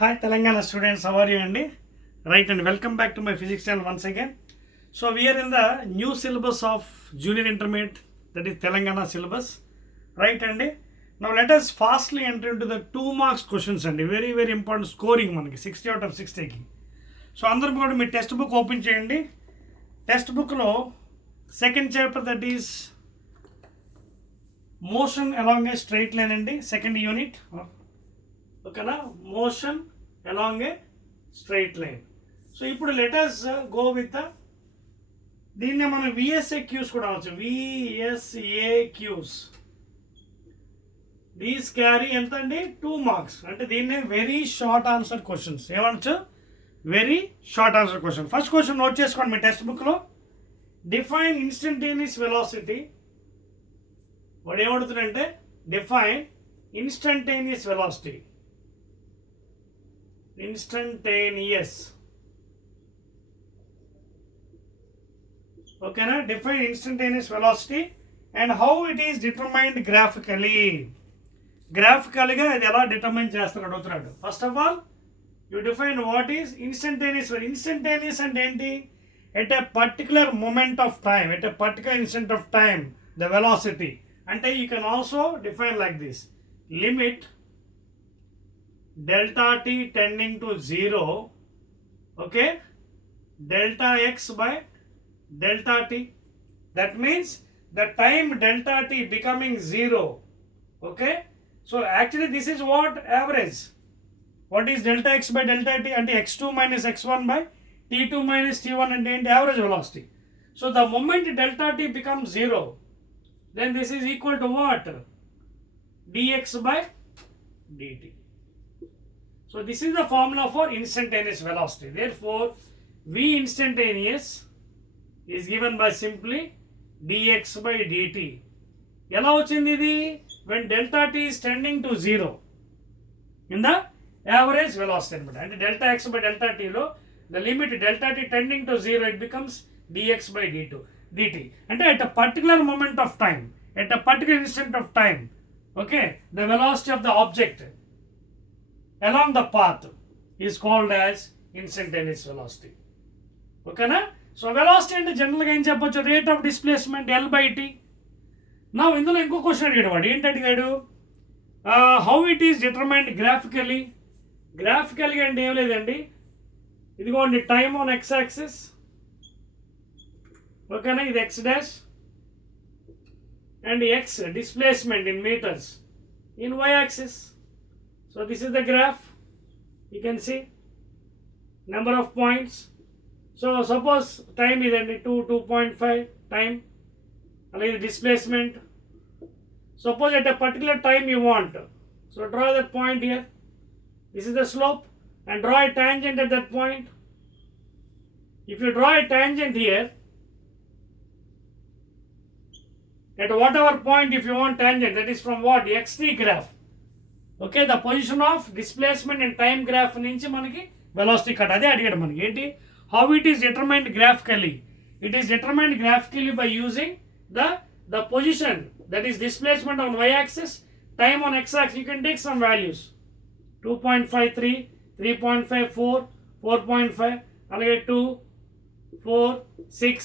Hi Telangana students, how are you Andy? Right, and welcome back to my physics channel once again. So we are in the new syllabus of junior intermediate, that is Telangana syllabus. Right Andy? Now let us fastly enter into the 2 marks questions Andy. Very important scoring manaki 60 out of 60 ki. So andaru kuda mee test book open cheyandi. Test book lo second chapter, that is motion along a straight line Andy, second unit. ఓకేనా, motion along a straight line. So ఇప్పుడు letters go with దీన్నే మనం విఎస్ఏక్యూస్ కూడా అనొచ్చు. VSAQs these carry ఎంత అండి, 2 marks. అంటే దీన్నే వెరీ షార్ట్ ఆన్సర్ క్వశ్చన్స్ ఏమనొచ్చు, very short answer question. First question note చేసుకోండి మీ టెక్స్ట్ బుక్లో. Define instantaneous velocity. వాడు ఏమడుతుందంటే define instantaneous velocity. Instantaneous. Okay na, define instantaneous velocity and how it is determined graphically. Graphically ga idi ela determine chestaradu adugutunnadu. First of all, you define what is instantaneous. Instantaneous and enti, at a particular moment of time, at a particular instant of time, the velocity. Ante you can also define like this: limit delta t tending to 0, okay, delta x by delta t. That means the time delta t becoming 0, okay. So actually this is what average. What is delta x by delta t? And x2 minus x1 by t2 minus t1 and average velocity. So the moment delta t becomes 0, then this is equal to what? dx by dt. So this is the formula for instantaneous velocity. Therefore, V instantaneous is given by simply dx by dt. ఎలా వచ్చింది ఇది? When delta t is tending to 0 in the average velocity అనమాట. అంటే delta x by delta t లో the limit delta t tending to 0, it becomes dx by dt. అంటే at a particular moment of time, at a particular instant of time, okay, the velocity of the object along the path is called as instantaneous velocity. Okay na? So velocity అంటే జనరల్గా ఏం చెప్పొచ్చు, rate of displacement L by T. నా ఇందులో ఇంకో క్వశ్చన్ అడిగాడు వాడు. ఏంటి అడిగాడు? How it is determined graphically. గ్రాఫికల్గా అంటే ఏం లేదండి, ఇదిగోండి టైమ్ ఆన్ ఎక్స్ యాక్సిస్, ఓకేనా, ఇది x dash, and x displacement in metres in y axis. So this is the graph. You can see number of points. So suppose time is 2.5 time. Like displacement. Suppose at a particular time you want. So draw that point here. This is the slope and draw a tangent at that point. If you draw a tangent here, at whatever point if you want tangent, that is from what? xt graph. Okay, the position of displacement and time graph నుంచి మనకి velocity కట్. అదే అడిగాడు మనకి. ఏంటి? How it is determined graphically. It is determined graphically by using the position, that is displacement on y axis, time on x axis. You can take some values, 2.53, 3.54, 4.5, అలాగే 2, 4, 6,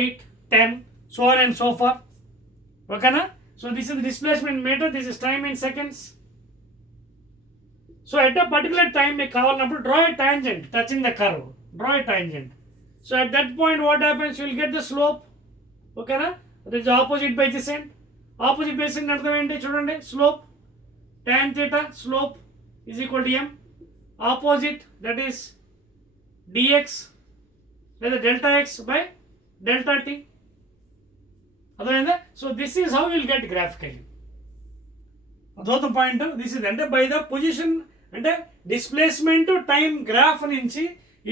8, 10, so on and so forth. ఓకేనా? So this is displacement metre, this is time in seconds. So at a particular time మీకు కావాలన్నప్పుడు draw a tangent touching the curve. Draw a tangent. So at that point what happens? You will get the slope. Okay na? That is opposite by adjacent. Opposite by adjacent అర్థం ఏంటి చూడండి. Slope tan theta slope is equal to m. Opposite, that is dx లేదా delta x by delta t. అర్థమైందా? So this is how you will get graphically. అదొక point. This is అంటే by the position, అంటే displacement time graph నుంచి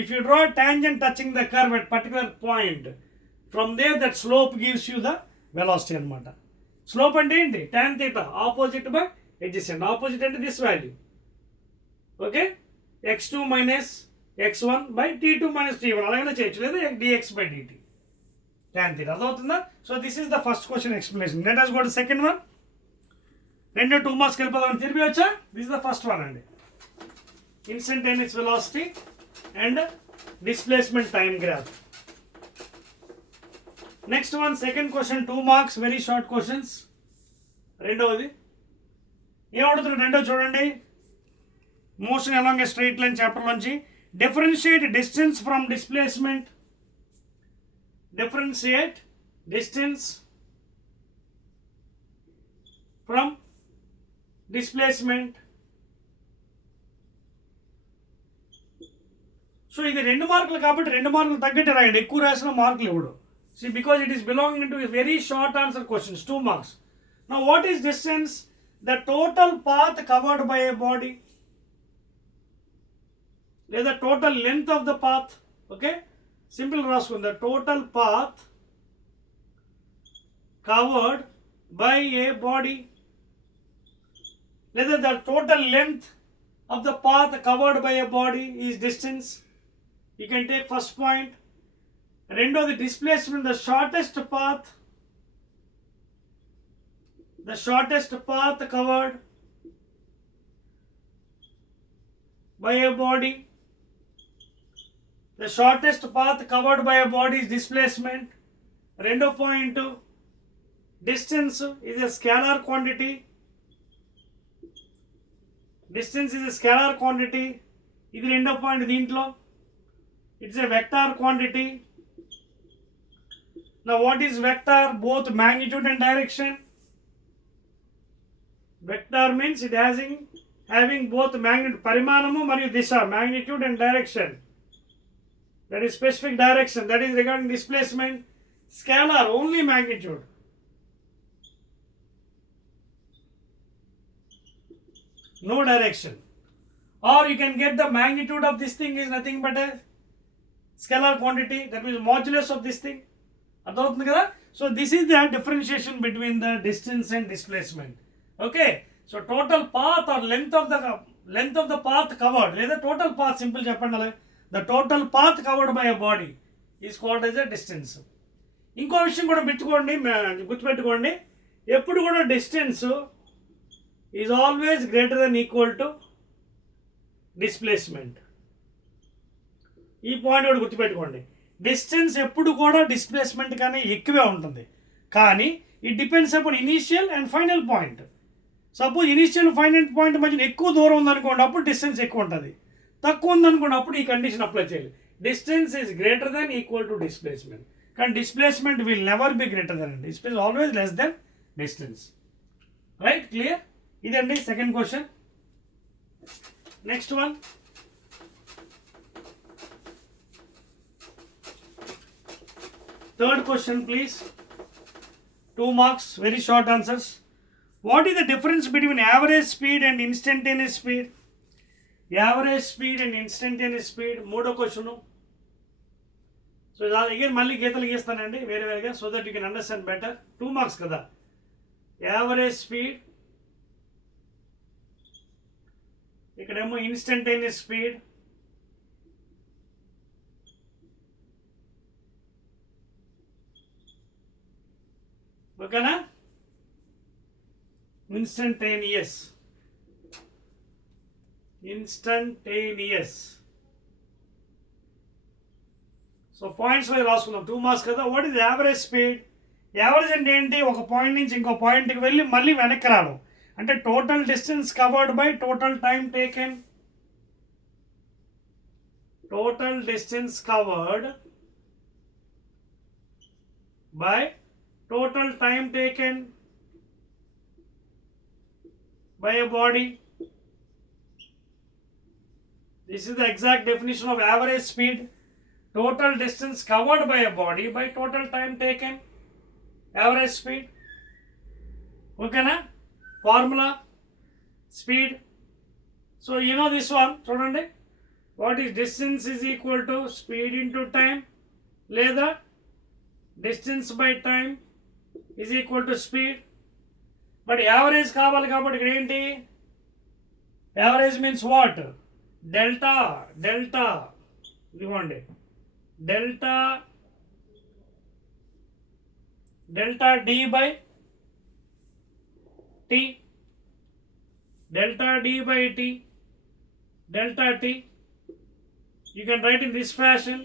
if you draw tangent touching the curve at particular point, from there that slope gives you the velocity అనమాట. Slope అంటే ఏంటి? Tan theta opposite by adjacent. Opposite అంటే this value, okay, x2 minus x1 by t2 minus t1 అలాగనే చేయొచ్చు, లేదా dx by dt tan theta. అర్థమవుతుందా? So this is the first question explanation. Let us go to second one. 2 మార్క్స్ వెళ్ళిపోదాం. తిరిగి వచ్చా? This is the first one అండి. instantaneous velocity and displacement time graph. Next one, second question, 2 marks, very short questions. రెండవది ఏమడుగుతున్నారు రెండో చూడండి. Motion along a straight line chapter నుంచి differentiate distance from displacement. Differentiate distance from displacement. So ఇది 2 మార్కులు కాబట్టి 2 మార్కులు తగ్గట్టు రాయండి, ఎక్కువ రాసిన మార్కులు ఇవ్వడు. See, because it is belonging to a very short answer questions, 2 marks. Now what is distance? The total path covered by a body, the total length of the path. Okay, simple raskundi, the total path covered by a body, the total length of the path covered by a body is distance. You can take first point. రెండోది displacement, the shortest path covered by a body. The shortest path covered by a body is displacement. రెండో point, distance is a scalar quantity. Distance is a scalar quantity. ఇది రెండో పాయింట్ దీంట్లో. It's a vector quantity. Now what is vector? Both magnitude and direction. Vector means it having both magnitude, parimanamu mariyu disha, magnitude and direction. That is specific direction. That is regarding displacement. Scalar, only magnitude. No direction. Or you can get the magnitude of this thing is nothing but a scalar quantity. That means modulus of this thing. అర్థమవుతుంది కదా. So this is the differentiation between the distance and displacement. Okay, so total path or length of the path covered, లేదా total path, simple చెప్పండి అలా, the total path covered by a body is called as a distance. ఇంకో విషయం కూడా గుర్తుపెట్టుకోండి, ఎప్పుడు కూడా distance is always greater than equal to displacement. ఈ పాయింట్ కూడా గుర్తుపెట్టుకోండి. డిస్టెన్స్ ఎప్పుడు కూడా డిస్ప్లేస్మెంట్ కానీ ఎక్కువే ఉంటుంది, కానీ it depends upon initial and final point. Suppose initial final point మధ్యన ఎక్కువ దూరం ఉందనుకోండి, అప్పుడు డిస్టెన్స్ ఎక్కువ ఉంటుంది. తక్కువ ఉందనుకోండి, అప్పుడు ఈ కండిషన్ అప్లై చేయాలి. Distance is greater than equal to displacement, కానీ displacement will never be greater than, displace always less than distance. Right, clear? ఇదండి second question. Next one, third question please, 2 marks, very short answers. What is the difference between average speed and instantaneous speed? Average speed and instantaneous speed, మూడో question. So again మళ్ళీ గీతలు గీస్తానండి వేరేగా, so that you can understand better. 2 marks కదా. Average speed, ఇక్కడేమో instantaneous speed. ఓకేనా? Instantaneous. సో points wise రాసుకుందాం. 2 marks కదా. What is average speed? Average అంటే ఏంటి? ఒక పాయింట్ నుంచి ఇంకో పాయింట్కి వెళ్ళి మళ్ళీ వెనక్కి రావడం, అంటే total distance covered by total time taken. Total distance covered by total time taken by a body. This is the exact definition of average speed. Total distance covered by a body by total time taken. Average speed. Okay na? Formula speed. So you know this one. Chudandi. What is distance is equal to speed into time. Leda distance by time is equal to speed. But average కావాలి కాబట్టి ఇక్కడ ఏంటి? Average means what? Delta ఇదిగోండి, delta d by t, delta d by t. delta t. You can write in this fashion.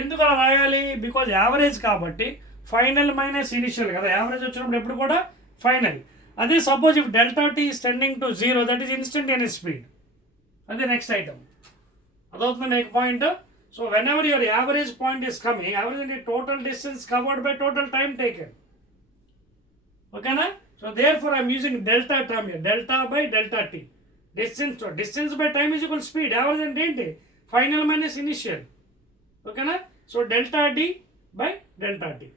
ఎందుకు అలా రాయాలి? Because average కాబట్టి final minus initial కదా, యావరేజ్ వచ్చినప్పుడు ఎప్పుడు కూడా ఫైనల్. అదే suppose if delta t is tending to 0, that is instantaneous speed. అదే నెక్స్ట్ ఐటమ్. అదవుతుంది next point. So whenever your average point is coming, average అంటే total distance covered by total time taken. ఓకేనా? So therefore I'm using delta term here, delta by delta t. Distance by time is equal speed. Average అంటే ఏంటి? Final minus initial. ఓకేనా? So delta d by delta t.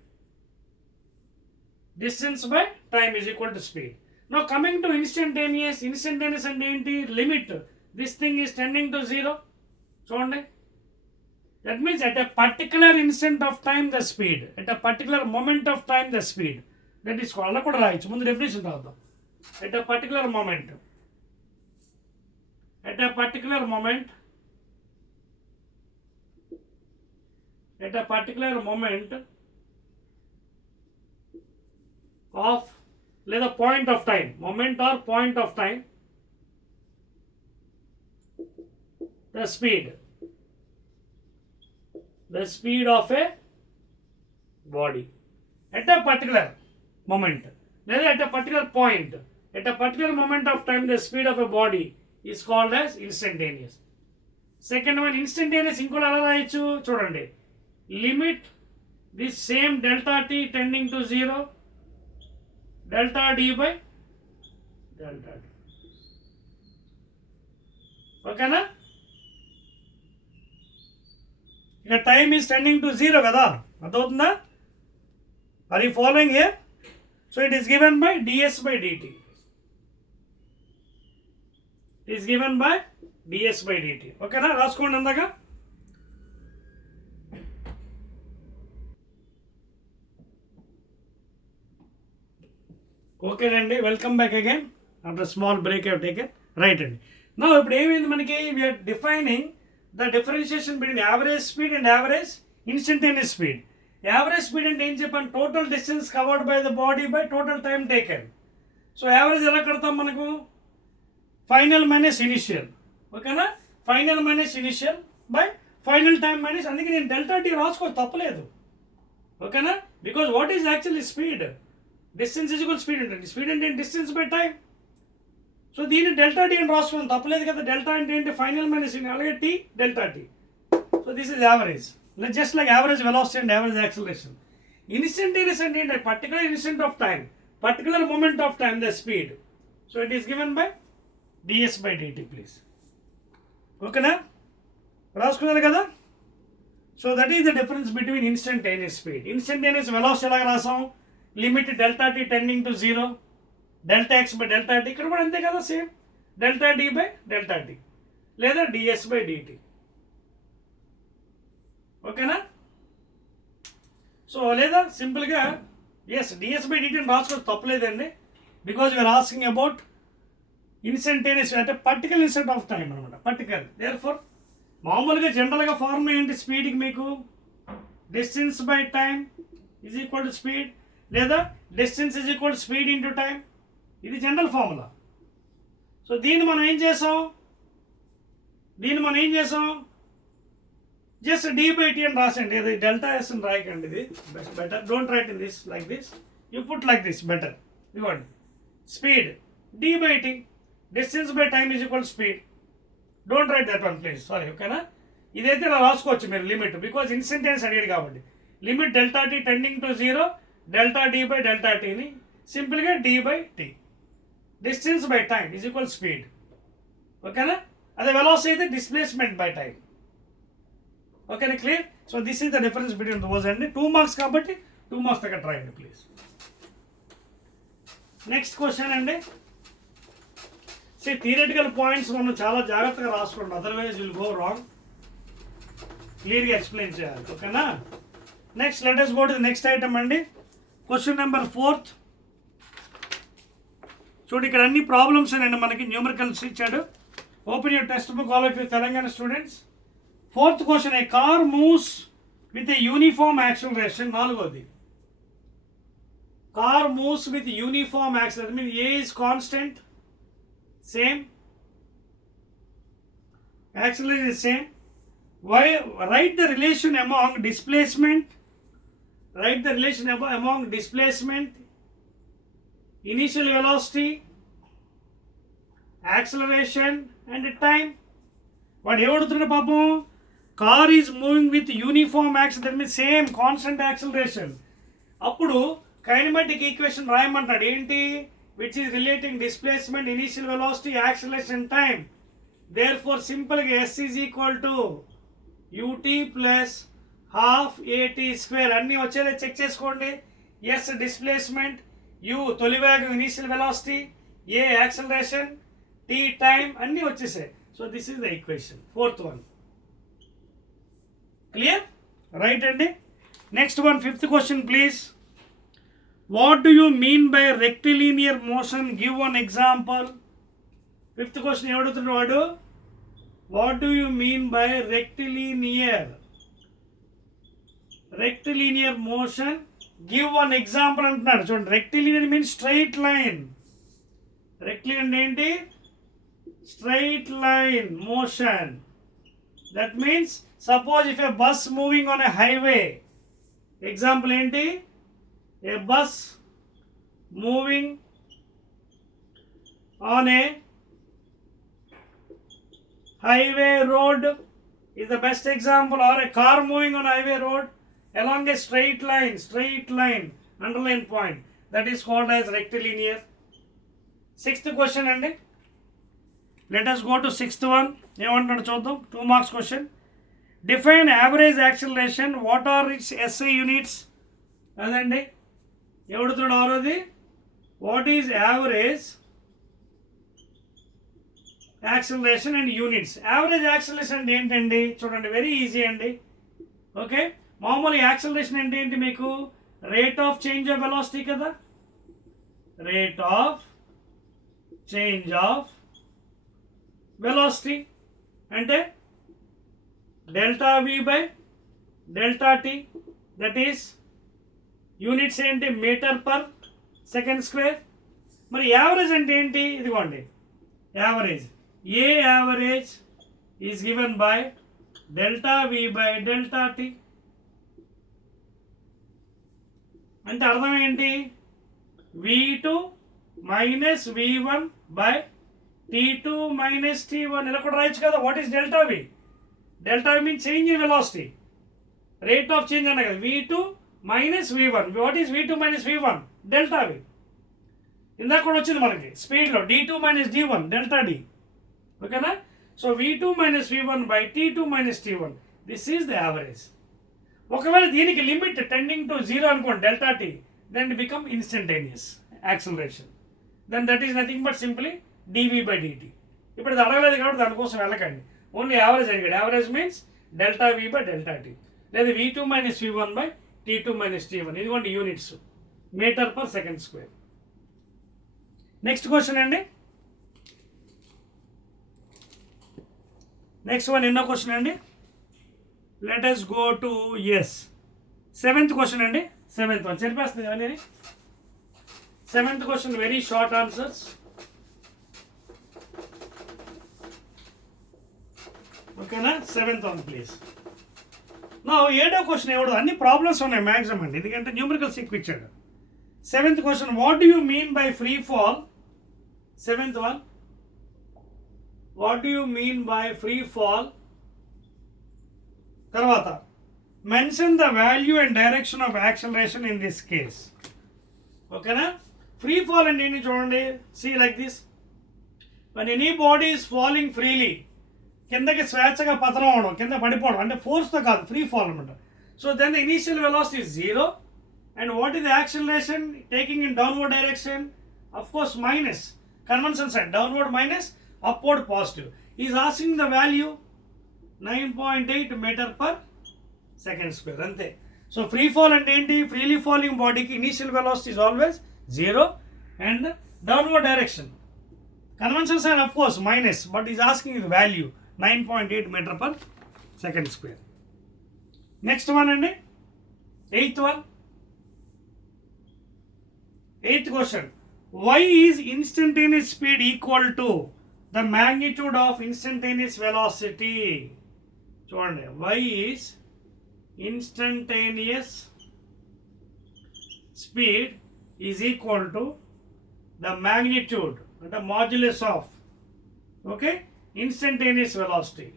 Distance by time is equal to speed. Now coming to instantaneous and ఏంటి? Limit. This thing is tending to 0. చూడండి. That means at a particular instant of time the speed. At a particular moment of time the speed. That is called. అలా కూడా రాయొచ్చు. ముందు డెఫినేషన్ రాద్దాం. At a particular moment. At a particular moment. At a particular moment of లేదా point of time, moment or point of time, the speed of a body at a particular moment, లేదా at a particular point, at a particular moment of time the speed of a body is called as instantaneous. Second one instantaneous ఇంకోటి ఎలా రాయొచ్చు చూడండి. Limit this same delta t tending to 0, delta d by delta t. ఓకేనా? ఇక time is tending to 0 కదా, అర్థమవుతుందా? Are you following here? So it is given by ds by dt. It is given by ds by dt. ఓకేనా? రాసుకోండి అందాక. ఓకేనండి, welcome back again after small break have taken. Right అండి. నా ఇప్పుడు ఏమైంది మనకి? We're defining the differentiation between average speed and average instantaneous speed. Average speed అంటే ఏం చెప్పాను? Total distance covered by the body by total time taken. So average ఎలా కడతాం మనకు? Final minus initial. ఓకేనా? Final minus initial by final time minus, అందుకే నేను delta t రాసుకో తప్పలేదు. ఓకేనా? Because what is actually speed? Distance is equal speed ఉంటుంది. స్పీడ్ అంటే డిస్టెన్స్ బై టైం. సో దీన్ని డెల్టా టీ అని రాసుకోవడం తప్పలేదు కదా. డెల్టా అంటే ఏంటి? ఫైనల్ మైనస్, అలాగే t delta t. So this is average, just like average velocity and average acceleration. Instantaneous అంటే ఏంటి? Particular instant of time, particular moment of time the speed. So it is given by ds by dt please. ఓకేనా? రాసుకున్నారు కదా. So that is the difference between instantaneous speed. Instantaneous velocity ఎలాగ రాసాం? Limit delta t tending to 0, delta x by delta t. ఇక్కడ కూడా అంతే కదా, same delta d by delta t లేదా ds by dt. ఓకేనా? సో లేదా సింపుల్గా ఎస్ ds by dt అని రాసుకోవచ్చు తప్పలేదండి. Because we're asking about instantaneous అంటే పర్టికులర్ ఇన్స్టెంట్ ఆఫ్ టైం అనమాట. పర్టికులర్ దేర్ ఫోర్ మామూలుగా జనరల్గా ఫార్ములా ఏంటి స్పీడ్కి మీకు? Distance by time is equal to speed, లేదా distance is equal to speed into time. ఇది జనరల్ ఫార్ములా. సో దీన్ని మనం ఏం చేసాం? జస్ట్ డి బై టీ అని రాసండి. ఇది డెల్టా ఎస్ అని రాయకండి, ఇది better. Don't write in this like this, you put like this better. ఇవ్వండి speed d by t, distance by time is equal speed. Don't write that one please, sorry. ఓకేనా? ఇదైతే ఇలా రాసుకోవచ్చు మీరు లిమిట్, బికాజ్ ఇన్స్టంటేనియస్ అడిగాడు కాబట్టి. Limit delta t tending to 0, delta d by delta టీని సింపుల్గా d by t, distance by time is equal speed. ఓకేనా? అదే వెలాసిటీ అయితే డిస్ప్లేస్మెంట్ బై టైం. ఓకేనా? Clear? So this is the difference between those అండి. 2 marks కాబట్టి 2 marks దగ్గర try అండి ప్లీజ్. నెక్స్ట్ క్వశ్చన్ అండి. థియరిటికల్ పాయింట్స్ మనం చాలా జాగ్రత్తగా రాసుకోండి, అదర్వైజ్ విల్ గో రాంగ్. క్లియర్గా ఎక్స్ప్లెయిన్ చేయాలి. ఓకేనా? Next let us go to the next item అండి. Question number 4. చూడు ఇక్కడ అన్ని ప్రాబ్లమ్స్ అండి మనకి న్యూమరికల్స్ ఇచ్చాడు. Open your textbook all of you Telangana students. 4th question, a car moves with a uniform acceleration. 4వది, car moves with uniform acceleration. Means a is constant, same, acceleration is same. Why? Write the relation among displacement, initial velocity, acceleration and time. What you Papu? Car is moving with uniform acceleration, that means same constant acceleration. Appudu kinematic equation రాయమంటాడు ఏంటి, which is relating displacement, initial velocity, acceleration, time. Therefore simple S is equal to ut plus half at square. అన్నీ వచ్చేలా చెక్ చేసుకోండి. S displacement, u తొలి వేగం initial velocity, a acceleration, t time అన్నీ వచ్చేసాయి. So this is the equation, fourth one. Clear? Right అండి. Next one, fifth question please. What do you mean by rectilinear motion? Give one example. Fifth question ఎవడుతున్నాడు? What do you mean by rectilinear motion? Give one example అంటున్నాడు. చూడండి, rectilinear means straight line. Rectilinear ఏంటి? Straight line motion. That means suppose if a bus moving on a highway, example ఏంటి? A bus moving on a highway road is the best example, or a car moving on a highway road along a straight line, underline point, that is called as rectilinear. Sixth question అండి. Let us go to sixth one. ఏమంటున్నాడు చూద్దాం. 2 marks question. Define average acceleration. What are its SI units? అదండి ఎవడుతున్నాడు ఆరోది. What is average acceleration and units? Average acceleration అంటే ఏంటండి? చూడండి, very easy అండి. ఓకే, మామూలు యాక్సిలరేషన్ అంటే ఏంటి మీకు? Rate of change of velocity కదా. Rate of change of velocity అంటే delta v by delta t, that is units ఏంటి? Metre per second square. మరి యావరేజ్ అంటే ఏంటి? ఇదిగోండి, average. A average is given by delta v by delta t. అంటే అర్థం ఏంటి? V2 minus V1 by T2 minus T1. ఇలా కూడా రాయొచ్చు కదా. What is delta v? Delta v means change in velocity, rate of change అన్న కదా. V2 minus V1. What is V2 minus V1? Delta v. ఇందాక కూడా వచ్చింది మనకి స్పీడ్లో D2 minus D1, delta d. ఓకేనా? So V2 minus V1 by T2 minus T1, this is the average. ఒకవేళ దీనికి లిమిట్ టెండింగ్ టు 0 అనుకోండి, delta t, then become instantaneous acceleration. Then that is nothing but simply dv by dt. ఇప్పుడు ఇది అడగలేదు కాబట్టి దానికోసం వెళ్ళకండి, ఓన్లీ యావరేజ్ అడిగాడు. Average means delta v by delta t, లేదా V2 minus V1 by T2 minus T1. ఇదిగోండి units, metre per second square. Next question అండి. నెక్స్ట్ వన్ ఎన్నో క్వశ్చన్ అండి? Let us go to yes, seventh question అండి. Seventh one చెప్పేస్తుంది కదా నేను. Seventh question very short answers. ఓకేనా? Seventh one please. నా ఏడో క్వశ్చన్ ఎవడు, అన్ని ప్రాబ్లమ్స్ ఉన్నాయి మ్యాక్సిమం అండి, ఎందుకంటే న్యూమరికల్స్ ఎక్కువ ఇచ్చాడు. Seventh question, what do you mean by free fall? Seventh one, what do you mean by free fall? తర్వాత mention the value and direction of acceleration in this case. ఓకేనా? ఫ్రీ ఫాల్ అంటే ఏంటి చూడండి. See like this, when any body is falling freely, కిందకి స్వేచ్ఛగా పతనం అవడం, కింద పడిపోవడం, అంటే ఫోర్స్తో కాదు, ఫ్రీ ఫాల్ అనమాట. So then the initial velocity is 0, and what is the acceleration taking in downward direction? Of course minus, convention side downward minus, upward positive. Is asking the value 9.8 metre per second square, అంతే. So free fall అంటే ఏంటి? Freely falling బాడీకి initial velocity is always 0 and downward direction. Convention side of course minus, but is asking the value 9.8 metre per second square. Next one అండి, eighth one. Eighth question, why is instantaneous speed equal to the magnitude of instantaneous velocity. చూడండి, y is instantaneous speed is equal to the magnitude, the modulus of, okay, instantaneous velocity.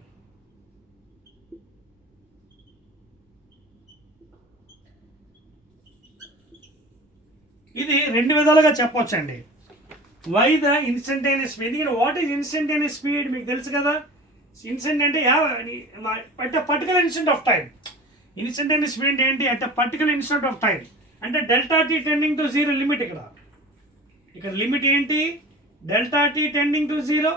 ఇది రెండు విధాలుగా చెప్పొచ్చండి. Why the instantaneous speed. ఎందుకంటే what is instantaneous speed మీకు తెలుసు కదా. Instant అంటే at a particular instant of time. Instantaneous speed ఏంటి? At a particular instant of time. అంటే delta t tending to zero limit. ఇక్కడ లిమిట్ ఏంటి? Delta t tending to zero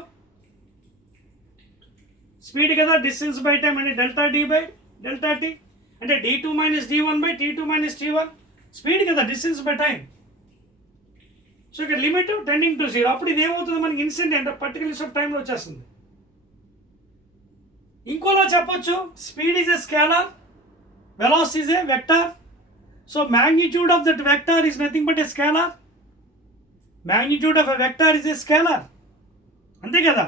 speed కదా, distance by time అంటే delta d by delta t, అంటే d2 minus d1 by t2 minus t1 speed కదా, distance by time. So ఇక్కడ limit tending to zero. అప్పుడు ఇది ఏమవుతుంది మనకి? ఇన్స్టెంట్ అంటే పర్టికులర్ ఆఫ్ టైంలో వచ్చేస్తుంది. ఇంకోలా చెప్పొచ్చు, speed is a scalar, velocity is a vector. So magnitude of that vector is nothing but a scalar. Magnitude of a vector is a scalar. అంతే కదా.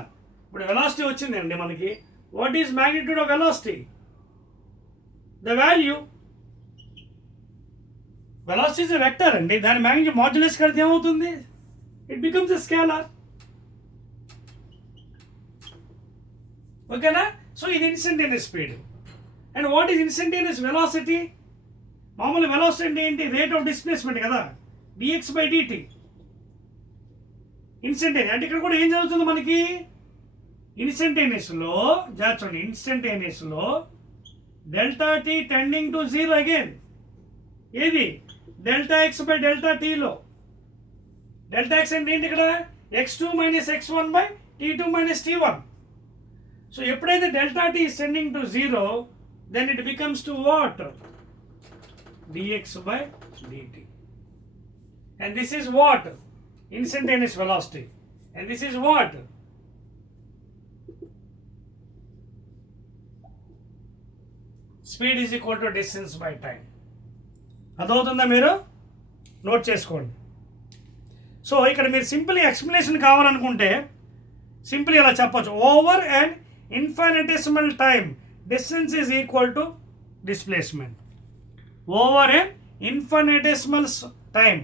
ఇప్పుడు వెలాసిటీ వచ్చిందండి మనకి. What is magnitude of velocity? The value. Velocity is a vector అండి, దాని magnitude modulus కడితే ఏమవుతుంది? It becomes a scalar. ఓకేనా. సో ఇది instantaneous speed. And what is instantaneous velocity? మామూలు వెలాసిటీ అంటే ఏంటి? రేట్ ఆఫ్ డిస్ప్లేస్మెంట్ కదా, dx బై dt. ఇన్స్టంటేనియస్ అంటే ఇక్కడ కూడా ఏం జరుగుతుంది మనకి? ఇన్స్టంటేనియస్లో చూడండి, ఇన్స్టంటేనియస్లో delta t tending to zero again. ఏది? డెల్టా ఎక్స్ బై డెల్టా టీలో. డెల్టా ఎక్స్ అంటే ఏంటి ఇక్కడ? x2 minus x1 by t2 minus t1. So ఎప్పుడైతే delta t is tending to zero, then it becomes to what? dx by dt. And this is what? Instantaneous velocity. And this is what? Speed is equal to distance by time. అదవుతుందా? మీరు నోట్ చేసుకోండి. సో ఇక్కడ మీరు simple explanation కావాలనుకుంటే simple ఇలా చెప్పొచ్చు. Over and infinitesimal time distance is equal to displacement. Over and infinitesimal time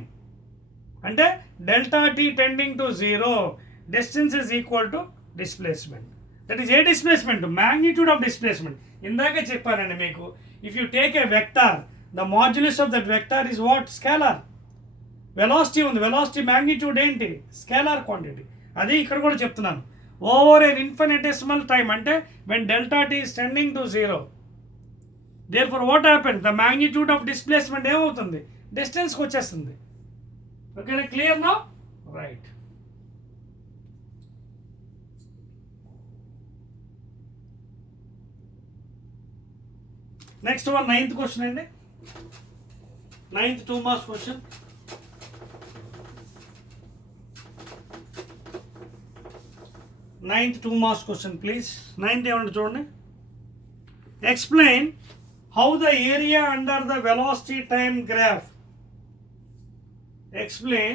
అంటే delta t tending to zero, distance is equal to displacement. That is a displacement? Magnitude of displacement. ఇందాకే చెప్పానండి మీకు, if you take a vector, the modulus of that vector is what? Scalar. Velocity ఉంది, velocity magnitude ఏంటి? Scalar quantity. అది ఇక్కడ కూడా చెప్తున్నాను. Over an infinitesimal time అంటే when delta t is tending to zero. Therefore what happens? The magnitude of displacement ఏమవుతుంది? Distanceకి వచ్చేస్తుంది. ఓకేనా? Clear now? Right. Next one 9th question అండి. 9th 2 marks question. Ninth 2 marks question, please. 9th ఏమంటే చూడండి. Explain how the area under the velocity time graph. Explain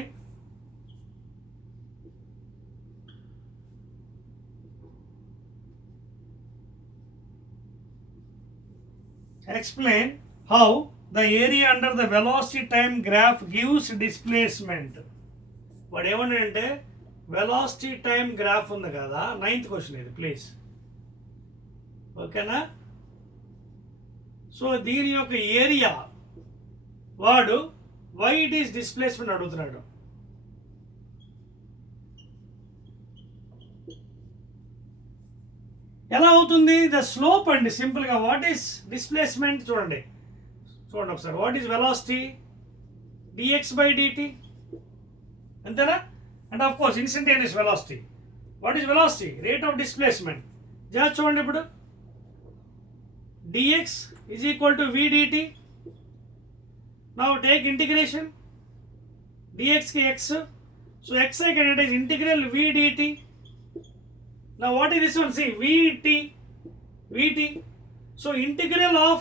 how the area under the velocity time graph gives displacement. వాడు ఏమన్నాడంటే velocity time graph ఉంది కదా, 9th question ఇది ప్లీజ్. ఓకేనా? సో దీని యొక్క ఏరియా వాడు వై ఇట్ ఈస్ డిస్ప్లేస్మెంట్ అడుగుతున్నాడు. ఎలా అవుతుంది? ద స్లోప్ అండి, సింపుల్గా. What is displacement? చూడండి ఒకసారి. What is velocity? dx by dt. అంతేనా? And of course instantaneous velocity. What is velocity? Rate of displacement. Just చూడండి ఇప్పుడు, dx is equal to v dt. Now take integration. dxకి x, సో x again it is integral v dt. Now what is this one? See, vt. So integral of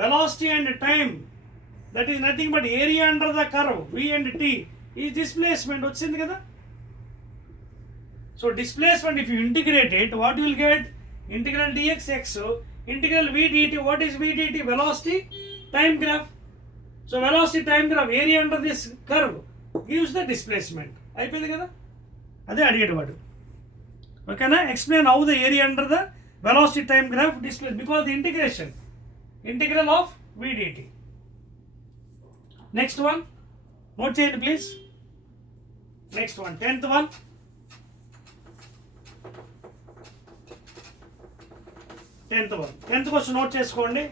velocity and time, that is nothing but area under the curve v and t is displacement. వచ్చింది కదా. So displacement, if you integrate it, what you will get? Integral dx x, integral v dt. What is v dt? Velocity time graph. So velocity time graph, area under this curve gives the displacement. అయిపోయింది కదా, అదే అడిగేది వాడు. ఓకేనా? Explain how the area under the velocity time graph displace because the integration integral of v dt. Next one note చేయండి please. Next one 10th one. 10th question note చేసుకోండి.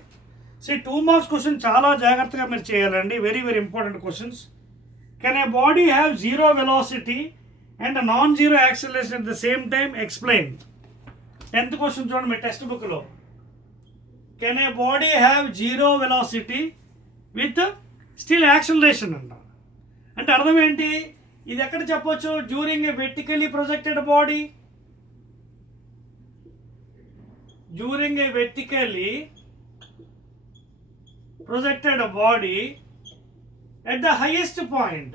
See, 2 marks question చాలా జాగ్రత్తగా మీరు చేయాలండి. Very very important questions. Can a body have zero velocity and non zero acceleration at the same time? Explain. 10th question చూడండి మీ text బుక్లో. Can a body have zero velocity with still acceleration అంట. అంటే అర్థం ఏంటి? ఇది ఎక్కడ చెప్పొచ్చు? During a vertically projected body. During a vertically projected body at the highest point.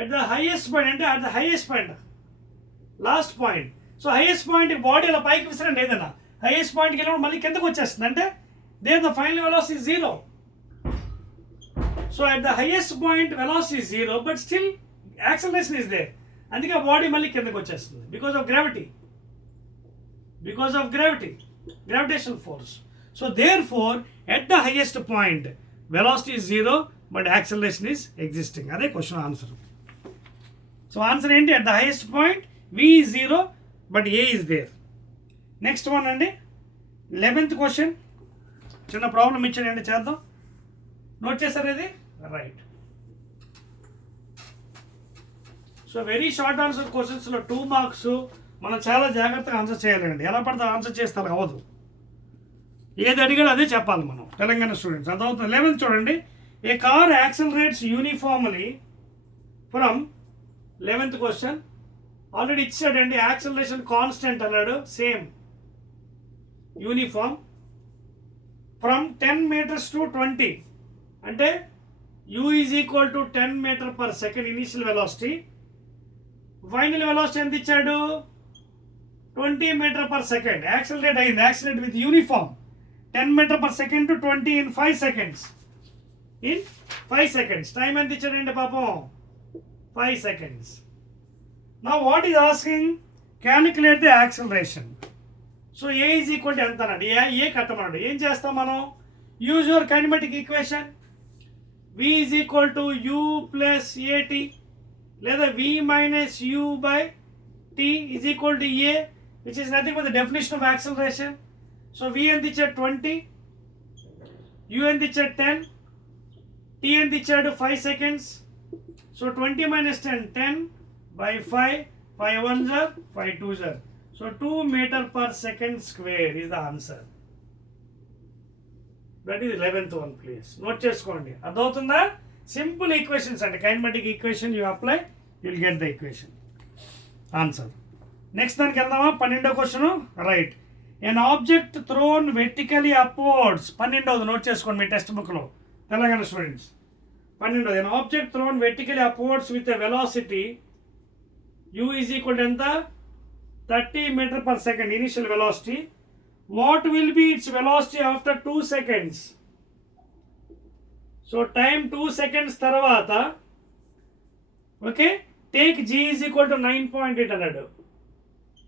At the highest point, అంటే at the highest point, last point. So highest point body ఇలా పైకి విసిరండి ఏదైనా, highest పాయింట్కి వెళ్ళినప్పుడు మళ్ళీ కిందకు వచ్చేస్తుంది. అంటే there the final velocity zero. So at the highest point velocity is zero, but still acceleration is there. అందుకే బాడీ మళ్ళీ కిందకు వచ్చేస్తుంది because of gravity. Because of gravity, gravitational force. So therefore at the highest point velocity is zero but acceleration is existing. Ade question answer. So answer enti? At the highest point v is zero but a is there. Next one andi 11th question. చిన్న problem ఇచ్చానండి, చేద్దాం. Note చేశారు ఇది? Right. So very short answer క్వశ్చన్స్లో 2 marks మనం చాలా జాగ్రత్తగా ఆన్సర్ చేయాలండి. ఎలా పడితే ఆన్సర్ చేస్తారు అవ్వదు. ఏది అడిగాడో అదే చెప్పాలి మనం, తెలంగాణ స్టూడెంట్స్. అదవుతుంది. 11th చూడండి. A car accelerates uniformly from 11th question already ఇచ్చాడండి. యాక్సిలరేషన్ కాన్స్టెంట్ అన్నాడు, same uniform. From 10 meters to 20 అంటే u is equal to 10 meter per second initial velocity. Final velocity ఎంత ఇచ్చాడు? 20 meter per second. యాక్సిలరేట్ అయింది. Accelerate with uniform 10 meter per second to 20 in 5 seconds. In 5 seconds. Time ఎంత ఇచ్చాడండి పాపం? 5 seconds. Now what is asking? Calculate the acceleration. So a is equal to ఎంత అన్నాడు? ఏ కట్టమన్నాడు. ఏం చేస్తాం మనం? Use your kinematic equation. v is equal to u plus at లేదా v minus u by t is equal to a, which is nothing but the definition of acceleration. So v ఎంత ఇచ్చాడు? 20, u ఎంత ఇచ్చాడు? 10, t ఎంత ఇచ్చాడు? 5 seconds. So 20 minus 10, 10 by 5, 5 1s are 5 2s are. So 2 meter per second square is the answer. That is 11th one, please. Note చేసుకోండి. అర్థమవుతుందా? Simple equations అండి. Kinematic equation you apply, you will get the equation answer. Next దానికి వెళ్దామా? 12వ question. Right. An object thrown vertically upwards. 12వది note చేసుకోండి మీ text బుక్లో, తెలంగాణ స్టూడెంట్స్. 12వది. An object thrown vertically upwards with a velocity u is equal to ఎంత? 30 meter per second initial velocity. What will be its velocity after 2 seconds? So time 2 seconds తర్వాత, okay, take g is equal to 9.8 అన్నాడు.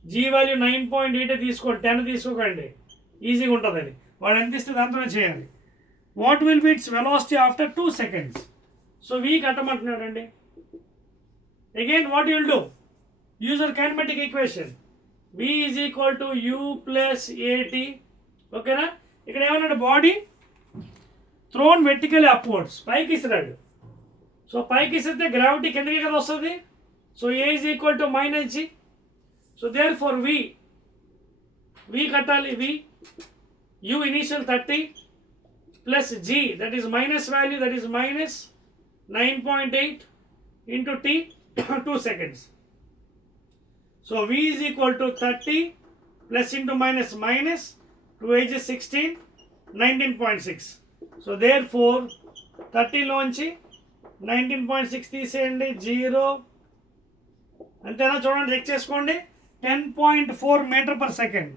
g value 9.8 తీసుకోండి, 10 తీసుకోకండి, ఈజీగా ఉంటుందని. వాడు ఎంత ఇస్తే దాంతోనే చేయాలి. What will be it's velocity after 2 seconds? So v కట్టమంటున్నాడు అండి. Again what you'll do? Use your kinematic equation. v is equal to u plus at. ఓకేనా? ఇక్కడ ఏమన్నాడు? బాడీ థ్రోన్ వెర్టికలీ అప్వర్డ్స్, పైకి ఇస్తున్నాడు. సో పైకి ఇస్తే గ్రావిటీ కిందకి కదా వస్తుంది. So a is equal to minus g. So therefore v కట్టాలి. v u initial 30 plus g that is minus value, that is minus 9.8 into t 2 seconds. So v is equal to 30 plus into minus minus 2 is 16, 19.6. So therefore 30 లోంచి 19.6 తీసేయండి, 0, అంతేనా? చూడండి, చెక్ చేసుకోండి. 10.4 meter per second.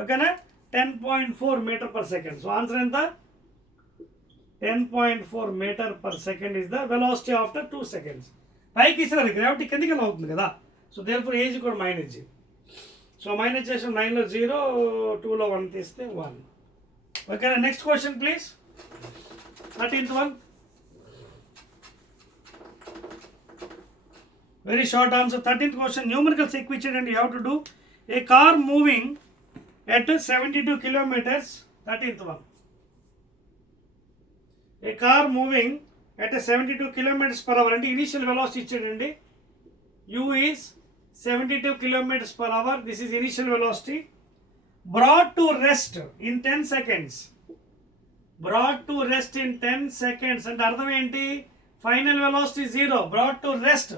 ఓకేనా? 10.4 meter per second. So answer ఎంత? 10.4 meter per second is the velocity after 2 seconds. పైకి ఇస్తారు, gravity కిందికి ఎలా అవుతుంది కదా. సో దేర్ ఫర్ ఏజ్ కూడా మైనస్ జీ. సో మైనస్ చేసిన 9లో 0, 2లో 1 తీస్తే 1. ఓకేనా? Next question please. 13th one. Very short answer. 13th question. Numericals equation and you have to do a car moving at 72 kilometers. 13th one. A car moving at 72 kilometers per hour. And initial velocity ichadandi. U is 72 kilometers per hour. This is initial velocity. Brought to rest in 10 seconds. Brought to rest in 10 seconds. And అర్థం ఏంటి? Final velocity 0. Brought to rest.